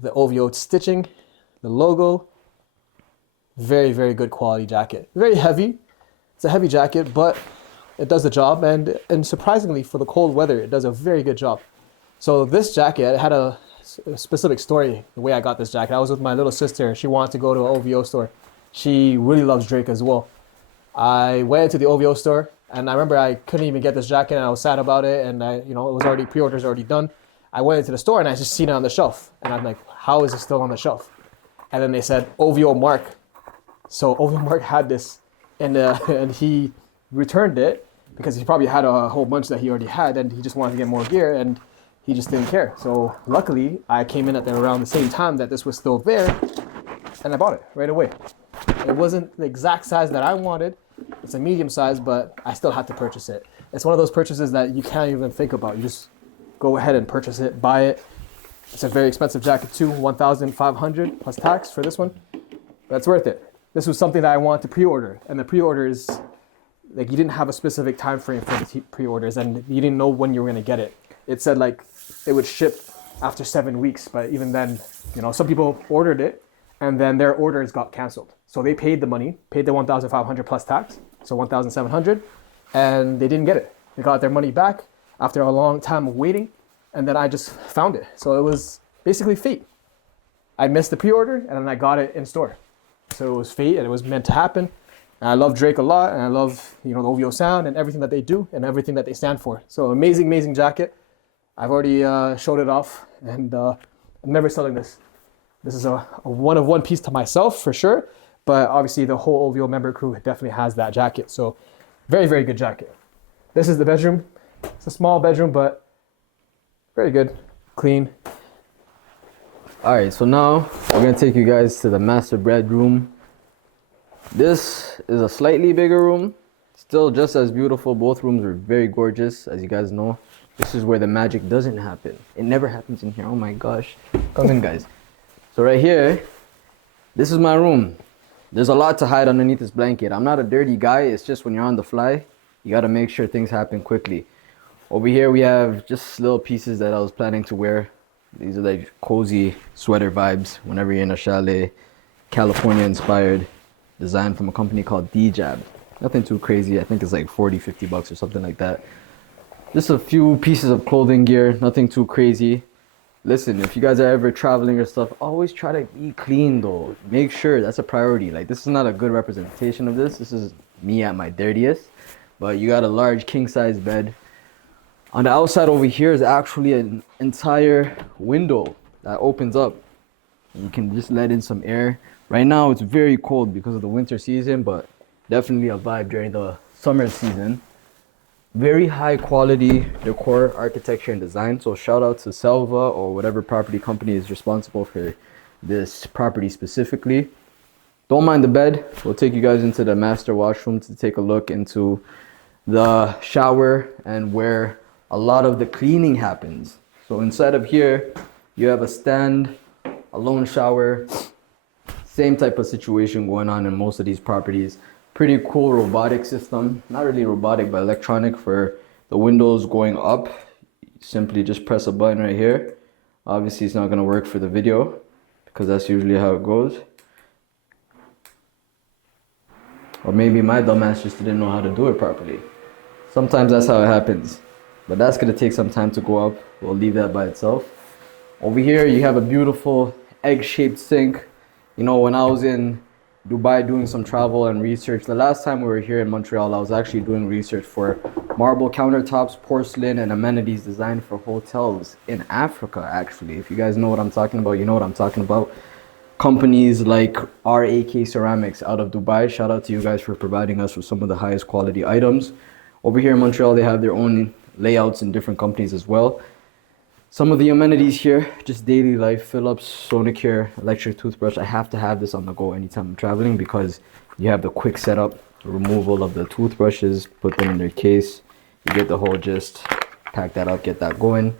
The OVO stitching, the logo. Very, very good quality jacket. Very heavy. It's a heavy jacket, but it does the job, and surprisingly for the cold weather, it does a very good job. So this jacket, it had a specific story, the way I got this jacket. I was with my little sister. She wanted to go to an OVO store. She really loves Drake as well. I went into the OVO store, and I remember I couldn't even get this jacket, and I was sad about it, and it was already, pre-orders already done. I went into the store, and I just seen it on the shelf, and I'm like, how is it still on the shelf? And then they said, OVO Mark. So OVO Mark had this, and he returned it because he probably had a whole bunch that he already had, and he just wanted to get more gear, and he just didn't care. So luckily, I came in around the same time that this was still there, and I bought it right away. It wasn't the exact size that I wanted. It's a medium size, but I still had to purchase it. It's one of those purchases that you can't even think about. You just go ahead and purchase it, buy it. It's a very expensive jacket too, $1,500 plus tax for this one. But it's worth it. This was something that I wanted to pre-order, and the pre-orders, like, you didn't have a specific time frame for the pre-orders, and you didn't know when you were gonna get it. It said like it would ship after 7 weeks, but even then, some people ordered it, and then their orders got canceled. So they paid the money, paid the $1,500 plus tax, so $1,700, and they didn't get it. They got their money back after a long time of waiting, and then I just found it. So it was basically fate. I missed the pre-order, and then I got it in store. So it was fate, and it was meant to happen. And I love Drake a lot, and I love the OVO sound and everything that they do and everything that they stand for. So amazing, amazing jacket. I've already showed it off, and I'm never selling this. This is a one-of-one piece to myself for sure, but obviously the whole OVO member crew definitely has that jacket. So very, very good jacket. This is the bedroom. It's a small bedroom, but very good, clean. All right, so now we're gonna take you guys to the master bedroom. This is a slightly bigger room, still just as beautiful. Both rooms are very gorgeous, as you guys know. This is where the magic doesn't happen. It never happens in here. Oh my gosh. Come in, guys. So right here, this is my room. There's a lot to hide underneath this blanket. I'm not a dirty guy. It's just when you're on the fly, you gotta make sure things happen quickly. Over here, we have just little pieces that I was planning to wear. These are like cozy sweater vibes whenever you're in a chalet. California inspired, designed from a company called D-Jab. Nothing too crazy. I think it's like 40, 50 bucks or something like that. Just a few pieces of clothing gear, nothing too crazy. listen, if you guys are ever traveling or stuff, always try to be clean though. Make sure that's a priority. Like, this is not a good representation of this. This is me at my dirtiest. But you got a large king size bed. On the outside over here is actually an entire window that opens up. You can just let in some air. Right now it's very cold because of the winter season, but definitely a vibe during the summer season. Very high quality decor, architecture, and design. So shout out to Selva or whatever property company is responsible for this property specifically. Don't mind the bed. We'll take you guys into the master washroom to take a look into the shower and where a lot of the cleaning happens. So inside of here, you have a stand, alone shower, same type of situation going on in most of these properties. Pretty cool robotic system, not really robotic, but electronic for the windows going up. Simply just press a button right here. Obviously it's not gonna work for the video because that's usually how it goes. Or maybe my dumbass just didn't know how to do it properly. Sometimes that's how it happens, but that's gonna take some time to go up. We'll leave that by itself. Over here you have a beautiful egg-shaped sink. You know, when I was in Dubai doing some travel and research, the last time we were here in Montreal, I was actually doing research for marble countertops, porcelain, and amenities designed for hotels in Africa, actually. If you guys know what I'm talking about, you know what I'm talking about. Companies like RAK Ceramics out of Dubai, shout out to you guys for providing us with some of the highest quality items. Over here in Montreal, they have their own layouts in different companies as well. Some of the amenities here, just daily life, Philips, Sonicare, electric toothbrush. I have to have this on the go anytime I'm traveling because you have the quick setup, removal of the toothbrushes, put them in their case. You get the whole gist, pack that up, get that going.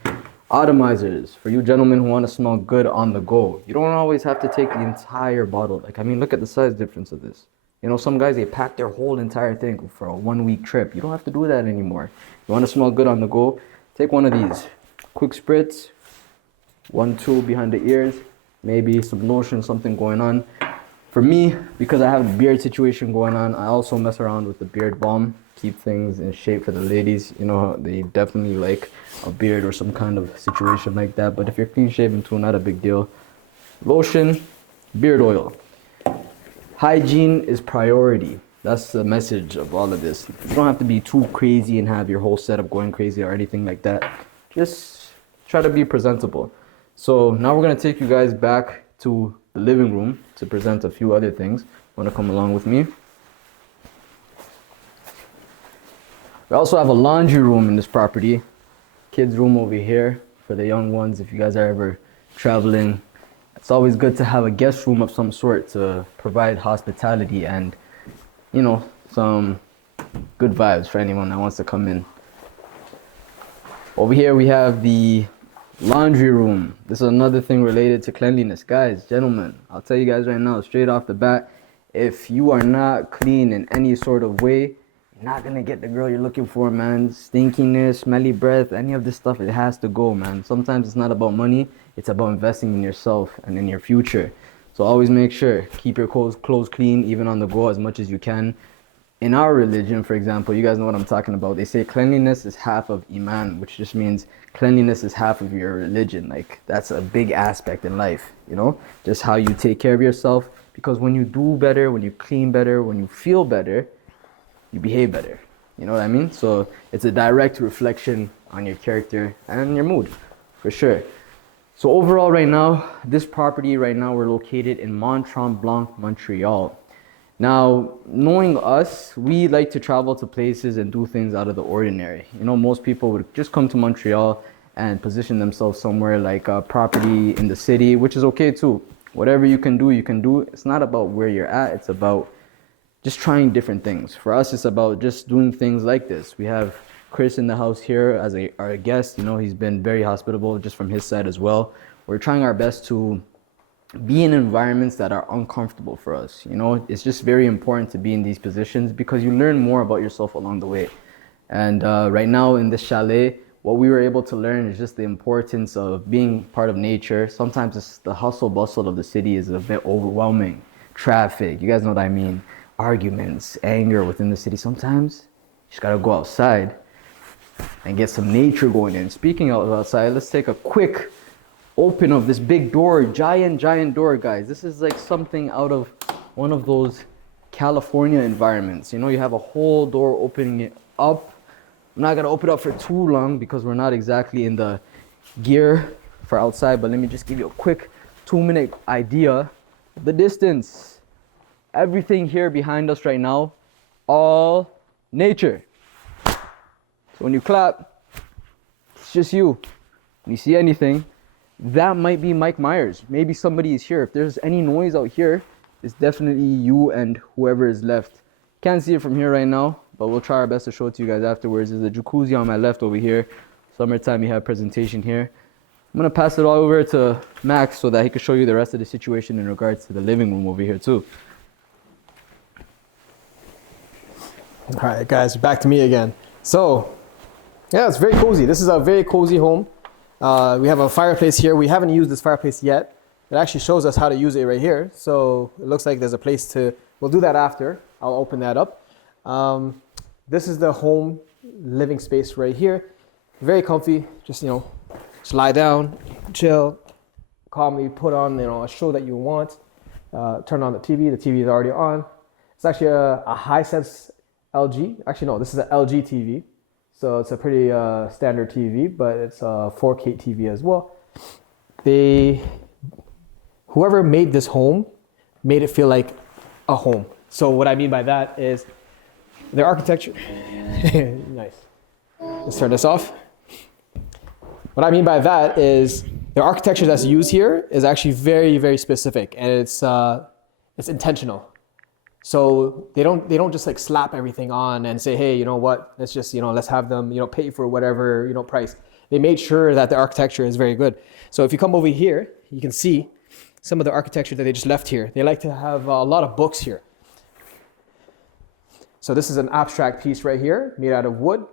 Atomizers, for you gentlemen who want to smell good on the go. You don't always have to take the entire bottle. Like, I mean, look at the size difference of this. You know, some guys, they pack their whole entire thing for a 1 week trip. You don't have to do that anymore. You want to smell good on the go, take one of these. Quick spritz, 1, 2 behind the ears, maybe some lotion, something going on. For me, because I have a beard situation going on, I also mess around with the beard balm, keep things in shape for the ladies. You know, they definitely like a beard or some kind of situation like that. But if you're clean shaven too, not a big deal. Lotion, beard oil. Hygiene is priority. That's the message of all of this. You don't have to be too crazy and have your whole setup going crazy or anything like that. Just try to be presentable. So now we're gonna take you guys back to the living room to present a few other things. Wanna come along with me? We also have a laundry room in this property. Kids room over here for the young ones. If you guys are ever traveling, it's always good to have a guest room of some sort to provide hospitality and, you know, some good vibes for anyone that wants to come in. Over here we have the laundry room. This is another thing related to cleanliness. Guys, gentlemen, I'll tell you guys right now, straight off the bat, if you are not clean in any sort of way, you're not gonna get the girl you're looking for, man. Stinkiness, smelly breath, any of this stuff, it has to go, man. Sometimes it's not about money, it's about investing in yourself and in your future. So always make sure, keep your clothes clean, even on the go, as much as you can. In our religion, for example, you guys know what I'm talking about. They say cleanliness is half of Iman, which just means cleanliness is half of your religion. Like, that's a big aspect in life, you know? Just how you take care of yourself. Because when you do better, when you clean better, when you feel better, you behave better. You know what I mean? So it's a direct reflection on your character and your mood, for sure. So overall right now, this property right now, we're located in Mont-Tremblant, Montreal. Now, knowing us, we like to travel to places and do things out of the ordinary. You know, most people would just come to Montreal and position themselves somewhere like a property in the city, which is okay too. Whatever you can do, you can do. It's not about where you're at, it's about just trying different things. For us, it's about just doing things like this. We have Chris in the house here as our guest. You know, he's been very hospitable just from his side as well. We're trying our best to be in environments that are uncomfortable for us. You know, it's just very important to be in these positions because you learn more about yourself along the way. And right now in this chalet, what we were able to learn is just the importance of being part of nature. Sometimes it's the hustle bustle of the city is a bit overwhelming. Traffic, you guys know what I mean. Arguments, anger within the city. Sometimes you just gotta go outside and get some nature going in. Speaking of outside, let's take a quick open of this big door, giant door, guys. This is like something out of one of those California environments. You know, you have a whole door opening it up. I'm not gonna open it up for too long because we're not exactly in the gear for outside, but let me just give you a quick 2-minute idea of the distance. Everything here behind us right now, all nature. So when you clap, it's just you. When you see anything, that might be Mike Myers. Maybe somebody is here. If there's any noise out here, it's definitely you and whoever is left. Can't see it from here right now, but we'll try our best to show it to you guys afterwards. There's a jacuzzi on my left over here. Summertime, you have presentation here. I'm gonna pass it all over to Max so that he can show you the rest of the situation in regards to the living room over here too. All right, guys, back to me again. So, yeah, it's very cozy. This is a very cozy home. We have a fireplace here. We haven't used this fireplace yet. It actually shows us how to use it right here. So it looks like there's a place to, we'll do that after. I'll open that up. This is the home living space right here. Very comfy, just, you know, just lie down, chill, calmly put on, you know, a show that you want. Turn on the TV is already on. It's actually a Hisense LG. Actually, no, this is an LG TV. So it's a pretty standard TV, but it's a 4K TV as well. Whoever made this home made it feel like a home. So what I mean by that is their architecture. Nice. Let's turn this off. What I mean by that is the architecture that's used here is actually very, very specific, and it's intentional. So they don't just like slap everything on and say, hey, you know what, let's just, you know, let's have them, you know, pay for whatever, you know, price. They made sure that the architecture is very good. So if you come over here, you can see some of the architecture that they just left here. They like to have a lot of books here. So this is an abstract piece right here, made out of wood.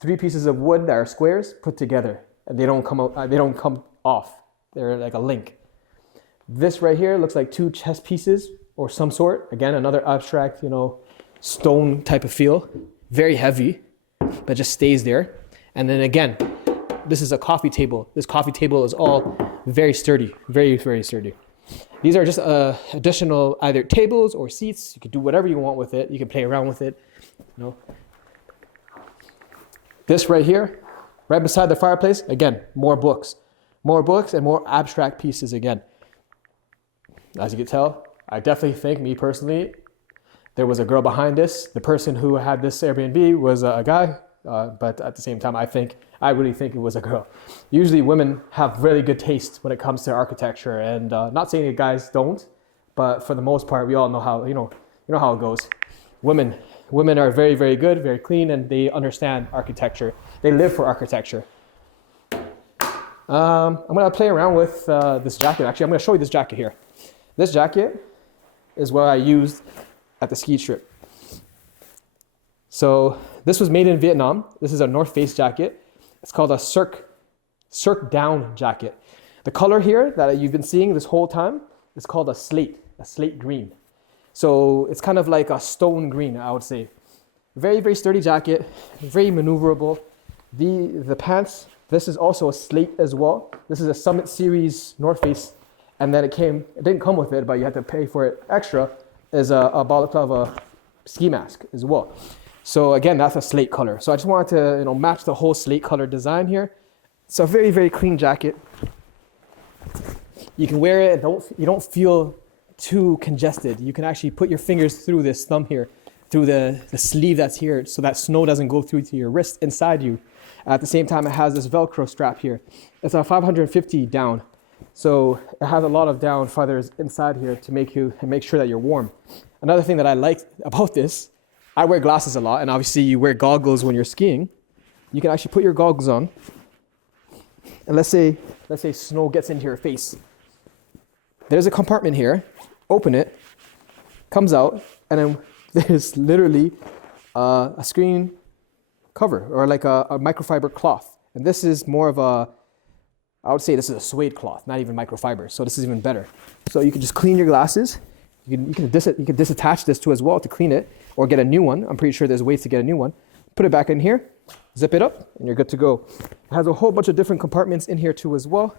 3 pieces of wood that are squares put together, and they don't come out, they don't come off. They're like a link. This right here looks like 2 chess pieces or some sort. Again, another abstract, you know, stone type of feel. Very heavy, but just stays there. And then again, this is a coffee table. This coffee table is all very sturdy, very, very sturdy. These are just additional either tables or seats. You can do whatever you want with it. You can play around with it, you know. This right here, right beside the fireplace, again, more books and more abstract pieces again. As you can tell, I definitely think, me personally, there was a girl behind this. The person who had this Airbnb was a guy, but at the same time, I really think it was a girl. Usually women have really good taste when it comes to architecture, and not saying that guys don't, but for the most part, we all know how, you know how it goes. Women are very, very good, very clean, and they understand architecture. They live for architecture. I'm gonna play around with this jacket. Actually, I'm gonna show you this jacket here. This jacket is what I used at the ski trip. So this was made in Vietnam. This is a North Face jacket. It's called a Cirque down jacket. The color here that you've been seeing this whole time is called a slate green. So it's kind of like a stone green, I would say. Very, very sturdy jacket, very maneuverable. The pants, this is also a slate as well. This is a Summit Series North Face, and then it didn't come with it, but you had to pay for it extra, as a balaclava ski mask as well. So again, that's a slate color. So I just wanted to, you know, match the whole slate color design here. It's a very, very clean jacket. You can wear it, you don't feel too congested. You can actually put your fingers through this thumb here, through the sleeve that's here, so that snow doesn't go through to your wrist inside you. At the same time, it has this Velcro strap here. It's a 550 down. So it has a lot of down feathers inside here to make sure that you're warm. Another thing that I like about this, I wear glasses a lot, and obviously you wear goggles when you're skiing. You can actually put your goggles on, and let's say snow gets into your face. There's a compartment here. Open it, comes out, and then there's literally a screen cover, or like a microfiber cloth. And this is more of I would say this is a suede cloth, not even microfiber. So this is even better. So you can just clean your glasses. You can disattach this too as well to clean it, or get a new one. I'm pretty sure there's ways to get a new one. Put it back in here, zip it up, and you're good to go. It has a whole bunch of different compartments in here too as well.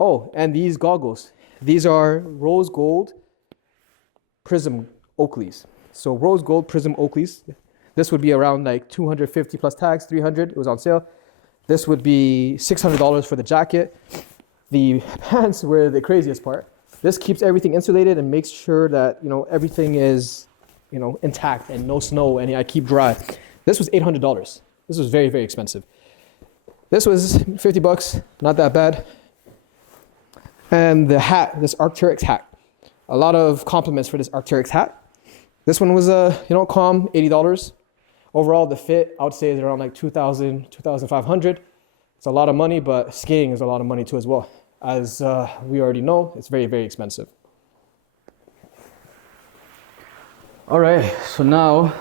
Oh, and these goggles. These are rose gold prism Oakleys. So rose gold prism Oakleys. This would be around like 250 plus tax, 300. It was on sale. This would be $600 for the jacket. The pants were the craziest part. This keeps everything insulated and makes sure that, you know, everything is, you know, intact and no snow and I keep dry. This was $800. This was very, very expensive. This was 50 bucks, not that bad. And the hat, this Arc'teryx hat. A lot of compliments for this Arc'teryx hat. This one was calm, $80. Overall, the fit, I would say, is around like $2,000, $2,500. It's a lot of money, but skiing is a lot of money too as well. As we already know, it's very, very expensive. All right, so now,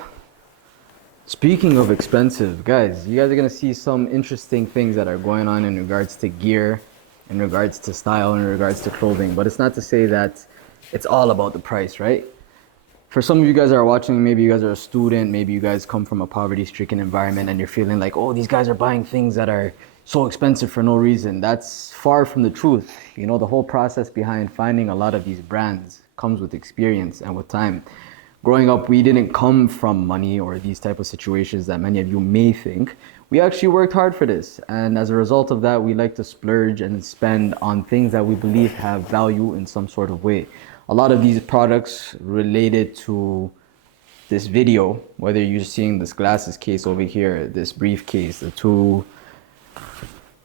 speaking of expensive, guys, you guys are gonna see some interesting things that are going on in regards to gear, in regards to style, in regards to clothing. But it's not to say that it's all about the price, right? For some of you guys that are watching, maybe you guys are a student, maybe you guys come from a poverty-stricken environment and you're feeling like, oh, these guys are buying things that are so expensive for no reason. That's far from the truth. You know, the whole process behind finding a lot of these brands comes with experience and with time. Growing up, we didn't come from money or these type of situations that many of you may think. We actually worked hard for this. And as a result of that, we like to splurge and spend on things that we believe have value in some sort of way. A lot of these products related to this video, whether you're seeing this glasses case over here, this briefcase, the two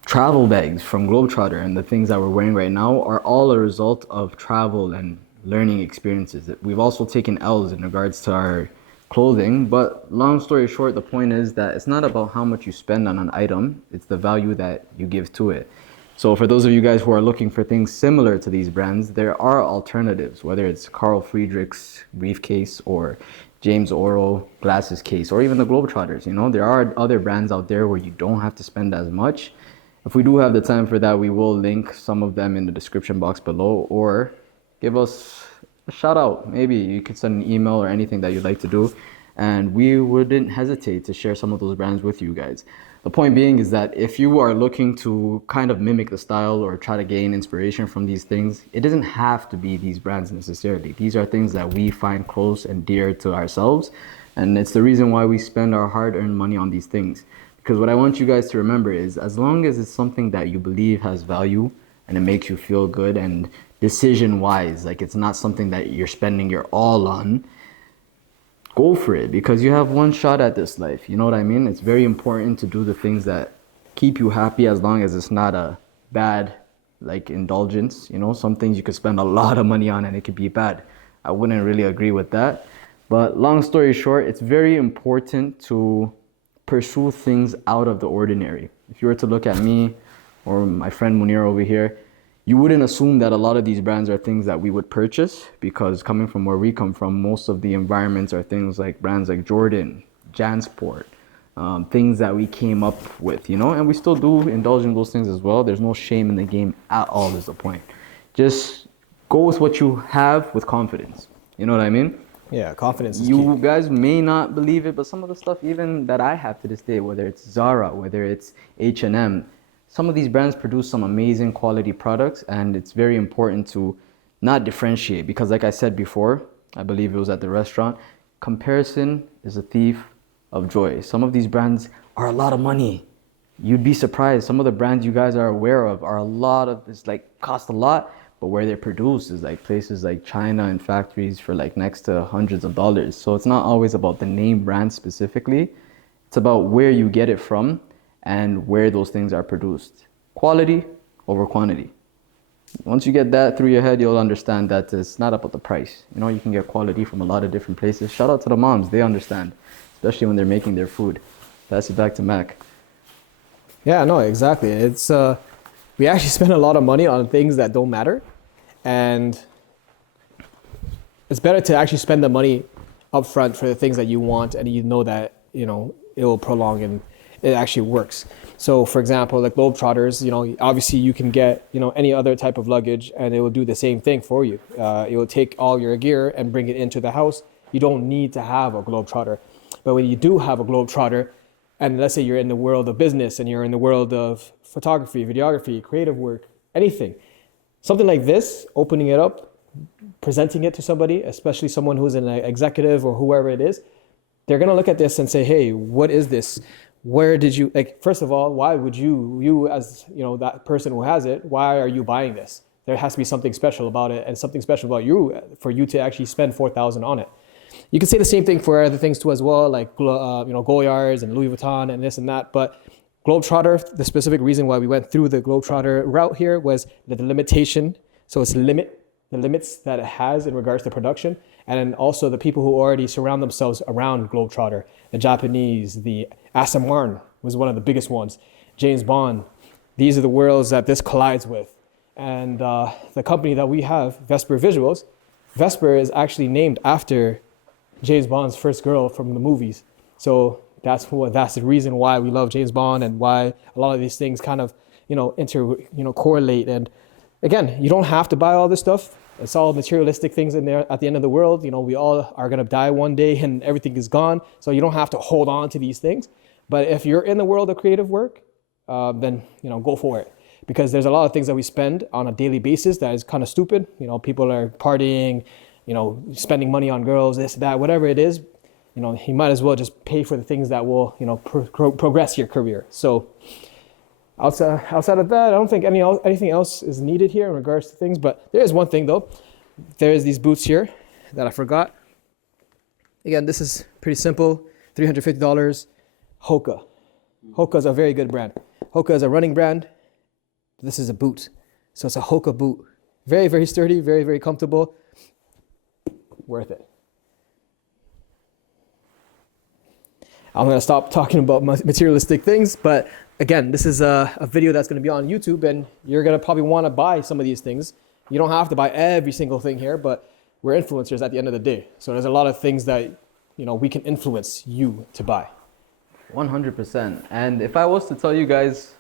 travel bags from Globetrotter, and the things that we're wearing right now are all a result of travel and learning experiences. We've also taken L's in regards to our clothing, but long story short, the point is that it's not about how much you spend on an item, it's the value that you give to it. So for those of you guys who are looking for things similar to these brands, there are alternatives, whether it's Carl Friedrich's briefcase or James Oro glasses case, or even the Globetrotters. You know, there are other brands out there where you don't have to spend as much. If we do have the time for that, we will link some of them in the description box below, or give us a shout out. Maybe you could send an email or anything that you'd like to do, and we wouldn't hesitate to share some of those brands with you guys. The point being is that if you are looking to kind of mimic the style or try to gain inspiration from these things, it doesn't have to be these brands necessarily. These are things that we find close and dear to ourselves, and it's the reason why we spend our hard-earned money on these things. Because what I want you guys to remember is, as long as it's something that you believe has value and it makes you feel good and decision-wise, like it's not something that you're spending your all on, go for it, because you have one shot at this life. You know what I mean? It's very important to do the things that keep you happy, as long as it's not a bad like indulgence. You know, some things you could spend a lot of money on and it could be bad. I wouldn't really agree with that. But long story short, it's very important to pursue things out of the ordinary. If you were to look at me or my friend Munir over here, you wouldn't assume that a lot of these brands are things that we would purchase, because coming from where we come from, most of the environments are things like brands like Jordan, Jansport, things that we came up with, you know, and we still do indulge in those things as well. There's no shame in the game at all, is the point. Just go with what you have with confidence. You know what I mean? Yeah, confidence is You key. guys may not believe it, but some of the stuff even that I have to this day, whether it's Zara, whether it's H&M, some of these brands produce some amazing quality products, and it's very important to not differentiate, because like I said before, I believe it was at the restaurant, comparison is a thief of joy. Some of these brands are a lot of money. You'd be surprised. Some of the brands you guys are aware of are a lot of this, like cost a lot, but where they're produced is like places like China and factories for like next to hundreds of dollars. So it's not always about the name brand specifically. It's about where you get it from and where those things are produced. Quality over quantity. Once you get that through your head, you'll understand that it's not about the price. You know, you can get quality from a lot of different places. Shout out to the moms, they understand, especially when they're making their food. Pass it back to Mac. Yeah, no, exactly. It's we actually spend a lot of money on things that don't matter, and it's better to actually spend the money up front for the things that you want, and you know that, you know, it will prolong and it actually works. So for example, like Globetrotters, you know, obviously you can get, you know, any other type of luggage and it will do the same thing for you. It will take all your gear and bring it into the house. You don't need to have a Globetrotter. But when you do have a Globetrotter, and let's say you're in the world of business and you're in the world of photography, videography, creative work, anything, something like this, opening it up, presenting it to somebody, especially someone who's an executive or whoever it is, they're gonna look at this and say, hey, what is this? Where did you, like, first of all, why would you as, you know, that person who has it, why are you buying this? There has to be something special about it and something special about you for you to actually spend $4,000 on it. You can say the same thing for other things too as well, like, you know, Goyards and Louis Vuitton and this and that, but Globetrotter, the specific reason why we went through the Globetrotter route here was the limitation. So it's the limits that it has in regards to production. And then also the people who already surround themselves around Globetrotter, the Japanese, the Aston Martin was one of the biggest ones, James Bond. These are the worlds that this collides with. And the company that we have, Vesper Visuals, Vesper is actually named after James Bond's first girl from the movies. So that's the reason why we love James Bond and why a lot of these things kind of, you know, correlate. And again, you don't have to buy all this stuff. It's all materialistic things in there at the end of the world. You know, we all are going to die one day and everything is gone. So you don't have to hold on to these things. But if you're in the world of creative work, then, you know, go for it. Because there's a lot of things that we spend on a daily basis that is kind of stupid. You know, people are partying, you know, spending money on girls, this, that, whatever it is. You know, you might as well just pay for the things that will, you know, progress your career. So outside of that, I don't think anything else is needed here in regards to things. But there is one thing though. There is these boots here that I forgot. Again, this is pretty simple. $350. Hoka. Hoka is a very good brand. Hoka is a running brand. This is a boot. So it's a Hoka boot. Very, very sturdy, very, very comfortable. Worth it. I'm going to stop talking about materialistic things, but again, this is a video that's going to be on YouTube, and you're going to probably want to buy some of these things. You don't have to buy every single thing here, but we're influencers at the end of the day. So there's a lot of things that, you know, we can influence you to buy. 100%. And if I was to tell you guys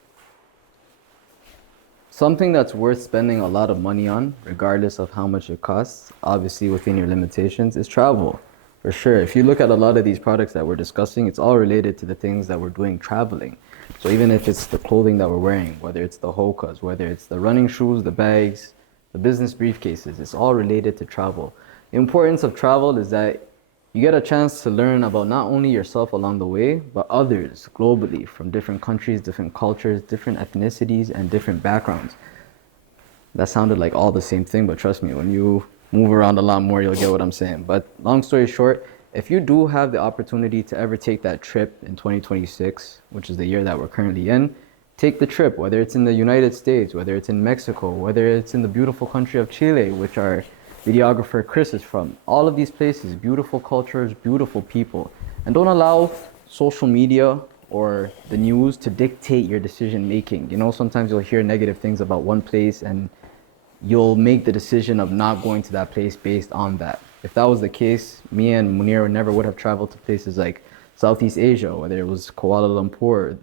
something that's worth spending a lot of money on, regardless of how much it costs, obviously within your limitations, is travel. For sure. If you look at a lot of these products that we're discussing, it's all related to the things that we're doing traveling. So even if it's the clothing that we're wearing, whether it's the Hokas, whether it's the running shoes, the bags, the business briefcases, it's all related to travel. The importance of travel is that you get a chance to learn about not only yourself along the way, but others globally from different countries, different cultures, different ethnicities, and different backgrounds. That sounded like all the same thing, but trust me, when you move around a lot more, you'll get what I'm saying. But long story short, if you do have the opportunity to ever take that trip in 2026, which is the year that we're currently in, take the trip, whether it's in the United States, whether it's in Mexico, whether it's in the beautiful country of Chile, which our videographer Chris is from. All of these places, beautiful cultures, beautiful people. And don't allow social media or the news to dictate your decision making. You know, sometimes you'll hear negative things about one place and you'll make the decision of not going to that place based on that. If that was the case, me and Munir never would have traveled to places like Southeast Asia, whether it was Kuala Lumpur,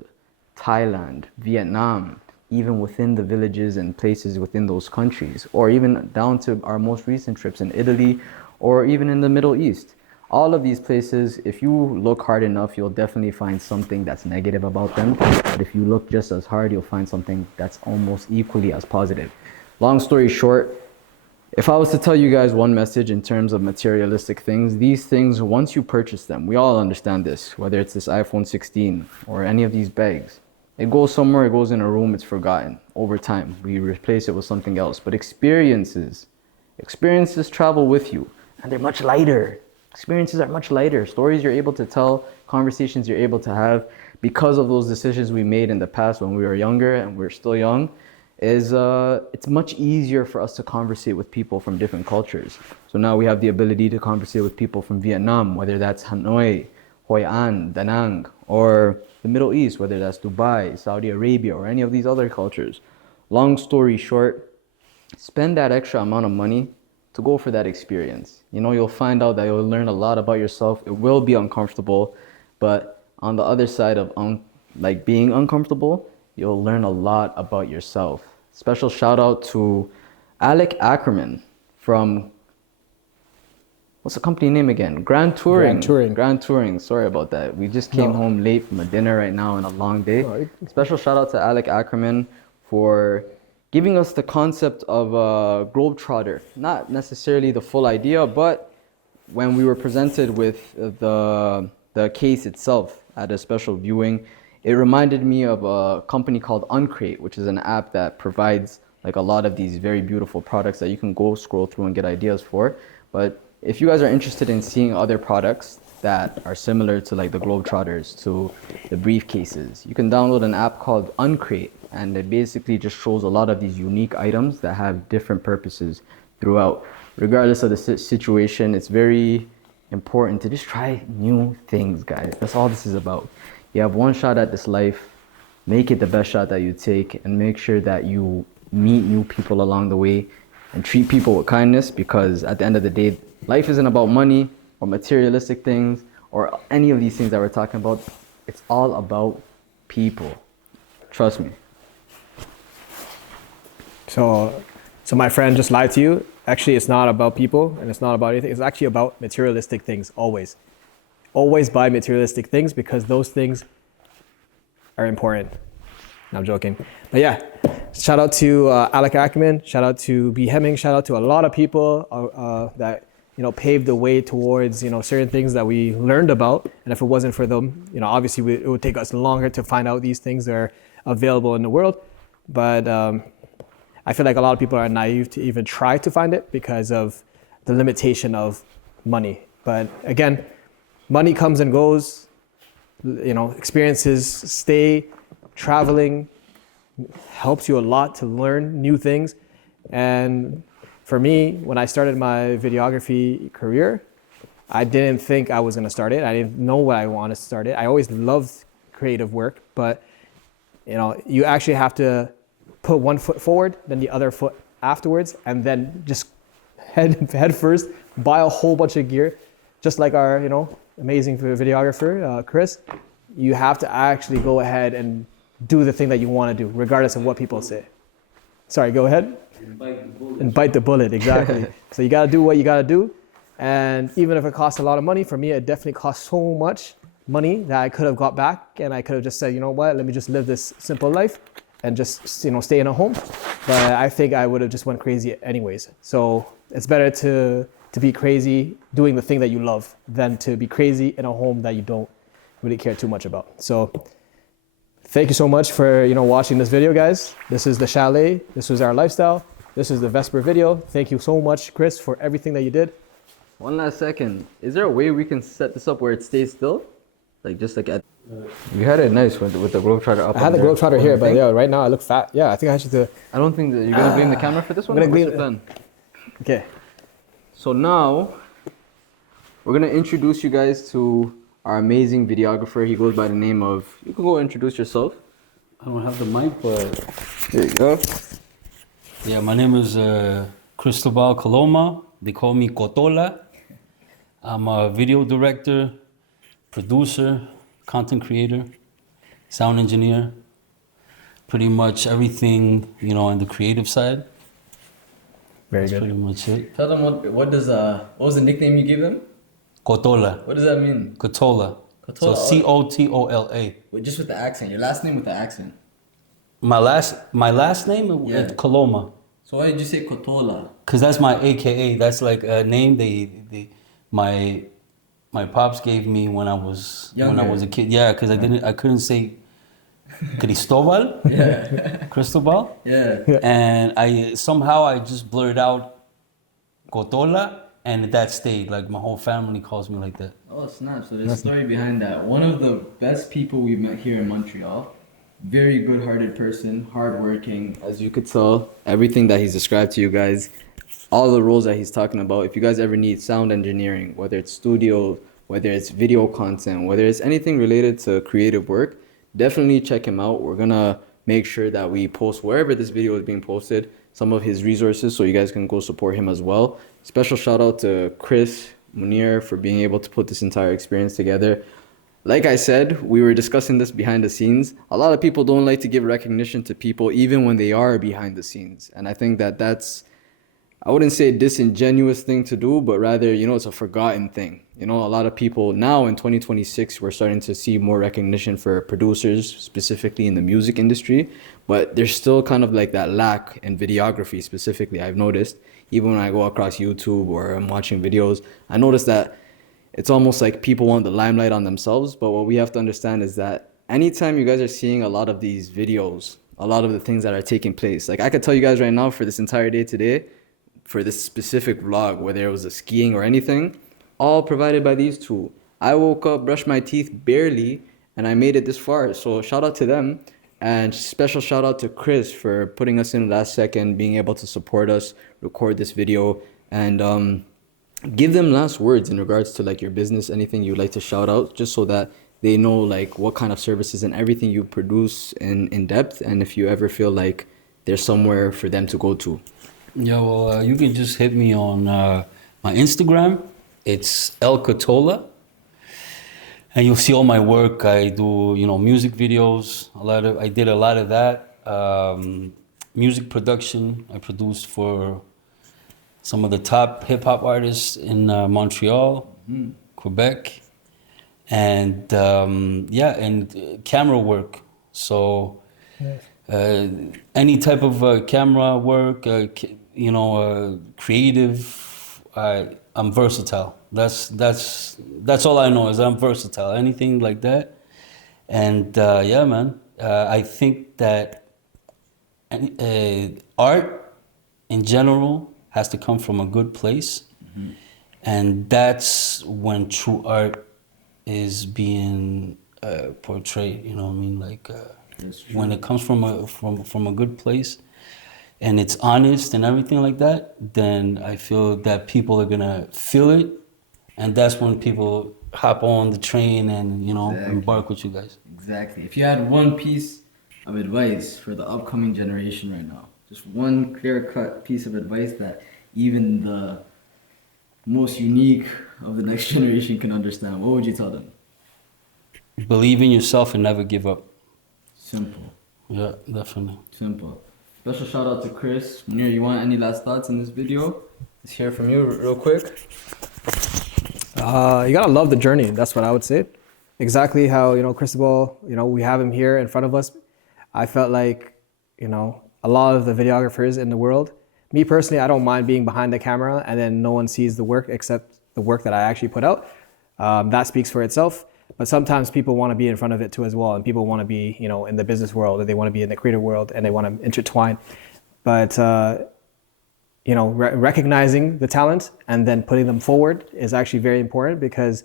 Thailand, Vietnam, even within the villages and places within those countries, or even down to our most recent trips in Italy, or even in the Middle East. All of these places, if you look hard enough, you'll definitely find something that's negative about them. But if you look just as hard, you'll find something that's almost equally as positive. Long story short, if I was to tell you guys one message in terms of materialistic things, these things, once you purchase them, we all understand this, whether it's this iPhone 16 or any of these bags, it goes somewhere, it goes in a room, it's forgotten. Over time, we replace it with something else. But experiences travel with you, and they're much lighter. Experiences are much lighter. Stories you're able to tell, conversations you're able to have because of those decisions we made in the past when we were younger and we're still young. It's much easier for us to conversate with people from different cultures. So now we have the ability to conversate with people from Vietnam, whether that's Hanoi, Hoi An, Da Nang, or the Middle East, whether that's Dubai, Saudi Arabia, or any of these other cultures. Long story short, spend that extra amount of money to go for that experience. You know, you'll find out that you'll learn a lot about yourself. It will be uncomfortable, but on the other side of being uncomfortable, you'll learn a lot about yourself. Special shout out to Alec Ackerman from, what's the company name again? Grand Touring. Sorry about that. We just came home late from a dinner right now and a long day. Special shout out to Alec Ackerman for giving us the concept of a globetrotter. Not necessarily the full idea, but when we were presented with the case itself at a special viewing, it reminded me of a company called Uncut, which is an app that provides like a lot of these very beautiful products that you can go scroll through and get ideas for. But if you guys are interested in seeing other products that are similar to like the Globetrotters, to the briefcases, you can download an app called Uncut, and it basically just shows a lot of these unique items that have different purposes throughout. Regardless of the situation, it's very important to just try new things, guys. That's all this is about. You have one shot at this life. Make it the best shot that you take, and make sure that you meet new people along the way and treat people with kindness, because at the end of the day, life isn't about money or materialistic things or any of these things that we're talking about. It's all about people. Trust me. So my friend just lied to you. Actually, it's not about people and it's not about anything. It's actually about materialistic things, always. Always buy materialistic things because those things are important. No, I'm joking. But yeah, shout out to Alec Ackerman, shout out to B. Hemming, shout out to a lot of people that paved the way towards certain things that we learned about. And if it wasn't for them, obviously it would take us longer to find out these things that are available in the world. But I feel like a lot of people are naive to even try to find it because of the limitation of money. But again, money comes and goes. Experiences stay. Traveling helps you a lot to learn new things. And for me, when I started my videography career, I didn't think I was going to start it. I didn't know what I wanted to start it. I always loved creative work, but you actually have to put one foot forward, then the other foot afterwards, and then just head first, buy a whole bunch of gear, just like our amazing videographer, Chris. You have to actually go ahead and do the thing that you want to do, regardless of what people say. Sorry, go ahead. And bite the bullet, exactly. So you got to do what you got to do. And even if it costs a lot of money, for me, it definitely cost so much money that I could have got back, and I could have just said, you know what, let me just live this simple life and just stay in a home. But I think I would have just went crazy anyways. So it's better to be crazy doing the thing that you love than to be crazy in a home that you don't really care too much about. So thank you so much for watching this video, guys. This is the Chalet. This was our lifestyle. This is the Vesper video. Thank you so much, Chris, for everything that you did. One last second. Is there a way we can set this up where it stays still? You had it nice with the Globetrotter up. I had the Globetrotter here, but yeah, right now I look fat. Yeah, I think I should. I don't think that you're gonna blame the camera for this one. I'm gonna blame. Okay. So now we're gonna introduce you guys to our amazing videographer. He goes by the name of. You can go introduce yourself. I don't have the mic, but There you go. yeah, my name is Cristobal Coloma. They call me Cotola. I'm a video director, producer, content creator, sound engineer, pretty much everything, on the creative side. Very That's good. pretty much it. Tell them what was the nickname you gave them? Cotola. What does that mean? Cotola. Cotola. So Cotola. Wait, just with the accent. Your last name with the accent. My last name Yeah. is Coloma. So why did you say Cotola? Cause that's my AKA. That's like a name my pops gave me when I was a kid. Yeah, cause I couldn't say Cristobal. Yeah. Cristobal. Yeah. And I just blurred out Cotola, and that stayed. Like my whole family calls me like that. Oh snap! So there's a story behind that. One of the best people we met here in Montreal. Very good-hearted person, hardworking. As you could tell, everything that he's described to you guys, all the roles that he's talking about. If you guys ever need sound engineering, whether it's studio, whether it's video content, whether it's anything related to creative work, definitely check him out. We're gonna make sure that we post wherever this video is being posted, some of his resources, so you guys can go support him as well. Special shout out to Chris, Munir, for being able to put this entire experience together. Like I said, we were discussing this behind the scenes. A lot of people don't like to give recognition to people even when they are behind the scenes. And I think that that's I wouldn't say disingenuous thing to do, but rather, you know, it's a forgotten thing. You know, a lot of people now in 2026, we're starting to see more recognition for producers, specifically in the music industry, but there's still kind of like that lack in videography specifically, I've noticed. Even when I go across YouTube or I'm watching videos, I notice that it's almost like people want the limelight on themselves, but what we have to understand is that anytime you guys are seeing a lot of these videos, a lot of the things that are taking place, like I could tell you guys right now for this entire day today, for this specific vlog, whether it was a skiing or anything, all provided by these two. I woke up, brushed my teeth barely, and I made it this far. So shout out to them, and special shout out to Chris for putting us in last second, being able to support us, record this video, and give them last words in regards to like your business, anything you'd like to shout out, just so that they know like what kind of services and everything you produce in depth, and if you ever feel like there's somewhere for them to go to. Yeah, well, you can just hit me on my Instagram. It's El Cotola, and you'll see all my work. I do, you know, music videos. I did a lot of that. Music production. I produced for some of the top hip hop artists in Montreal, Quebec, and camera work. So any type of camera work, creative. I'm versatile. That's all I know is I'm versatile. Anything like that, and man, I think that art in general has to come from a good place, and that's when true art is being portrayed. You know what I mean? Like when it comes from a good place, and it's honest and everything like that, then I feel that people are gonna feel it, and that's when people hop on the train and, you know, embark with you guys. Exactly. If you had one piece of advice for the upcoming generation right now, just one clear-cut piece of advice that even the most unique of the next generation can understand, what would you tell them? Believe in yourself and never give up. Simple. Yeah, definitely. Simple. Special shout out to Chris. Munir, you want any last thoughts in this video? Let's hear from you real quick. You gotta love the journey. That's what I would say. Exactly how, you know, Cristobal, you know, we have him here in front of us. I felt like, you know, a lot of the videographers in the world, me personally, I don't mind being behind the camera and then no one sees the work except the work that I actually put out. That speaks for itself. But sometimes people want to be in front of it too as well, and people want to be, you know, in the business world, or they want to be in the creative world, and they want to intertwine. But you know, recognizing the talent and then putting them forward is actually very important, because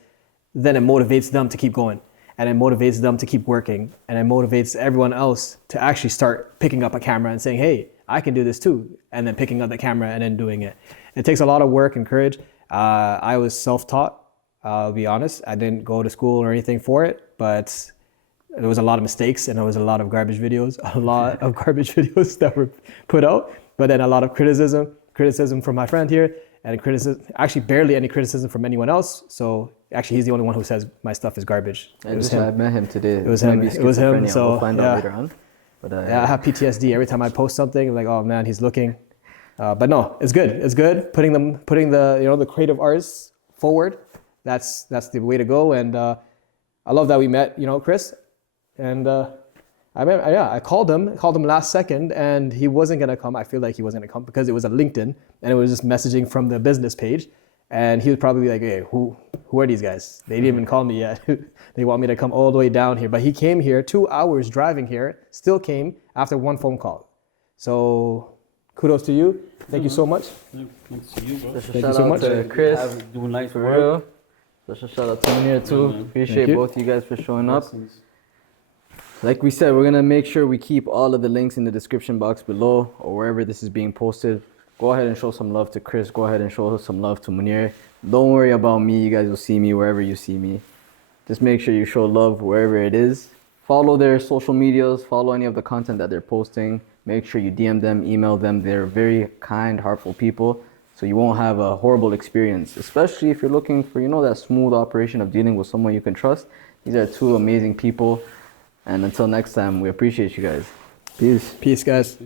then it motivates them to keep going, and it motivates them to keep working, and it motivates everyone else to actually start picking up a camera and saying, hey, I can do this too, and then picking up the camera and then doing it. It takes a lot of work and courage. I was self-taught. I'll be honest, I didn't go to school or anything for it, but there was a lot of mistakes and there was a lot of garbage videos, that were put out, but then a lot of criticism from my friend here, and actually barely any criticism from anyone else. So actually he's the only one who says my stuff is garbage. I met him today. It was him. So we'll find out later on. But yeah, I have PTSD every time I post something. I'm like, oh man, he's looking. But no, it's good. It's good putting the, you know, the creative artists forward. That's the way to go, and I love that we met, you know, Chris, and I called him last second, and he wasn't gonna come. I feel like he wasn't gonna come because it was a LinkedIn, and it was just messaging from the business page, and he would probably be like, hey, who are these guys? They didn't even call me yet. They want me to come all the way down here, but he came here, 2 hours driving here, still came after one phone call. So kudos to you. Thank you so much. Thanks to you, bro. Thank you so much, Chris. Doing nice For work. real. Special shout out to Munir too. Appreciate both you guys for showing up. Like we said, we're gonna make sure we keep all of the links in the description box below, or wherever this is being posted. Go ahead and show some love to Chris. Go ahead and show some love to Munir. Don't worry about me. You guys will see me wherever you see me. Just make sure you show love wherever it is. Follow their social medias. Follow any of the content that they're posting. Make sure you DM them, email them. They're very kind, heartful people. So you won't have a horrible experience, especially if you're looking for, you know, that smooth operation of dealing with someone you can trust. These are two amazing people. And until next time, we appreciate you guys. Peace. Peace, guys.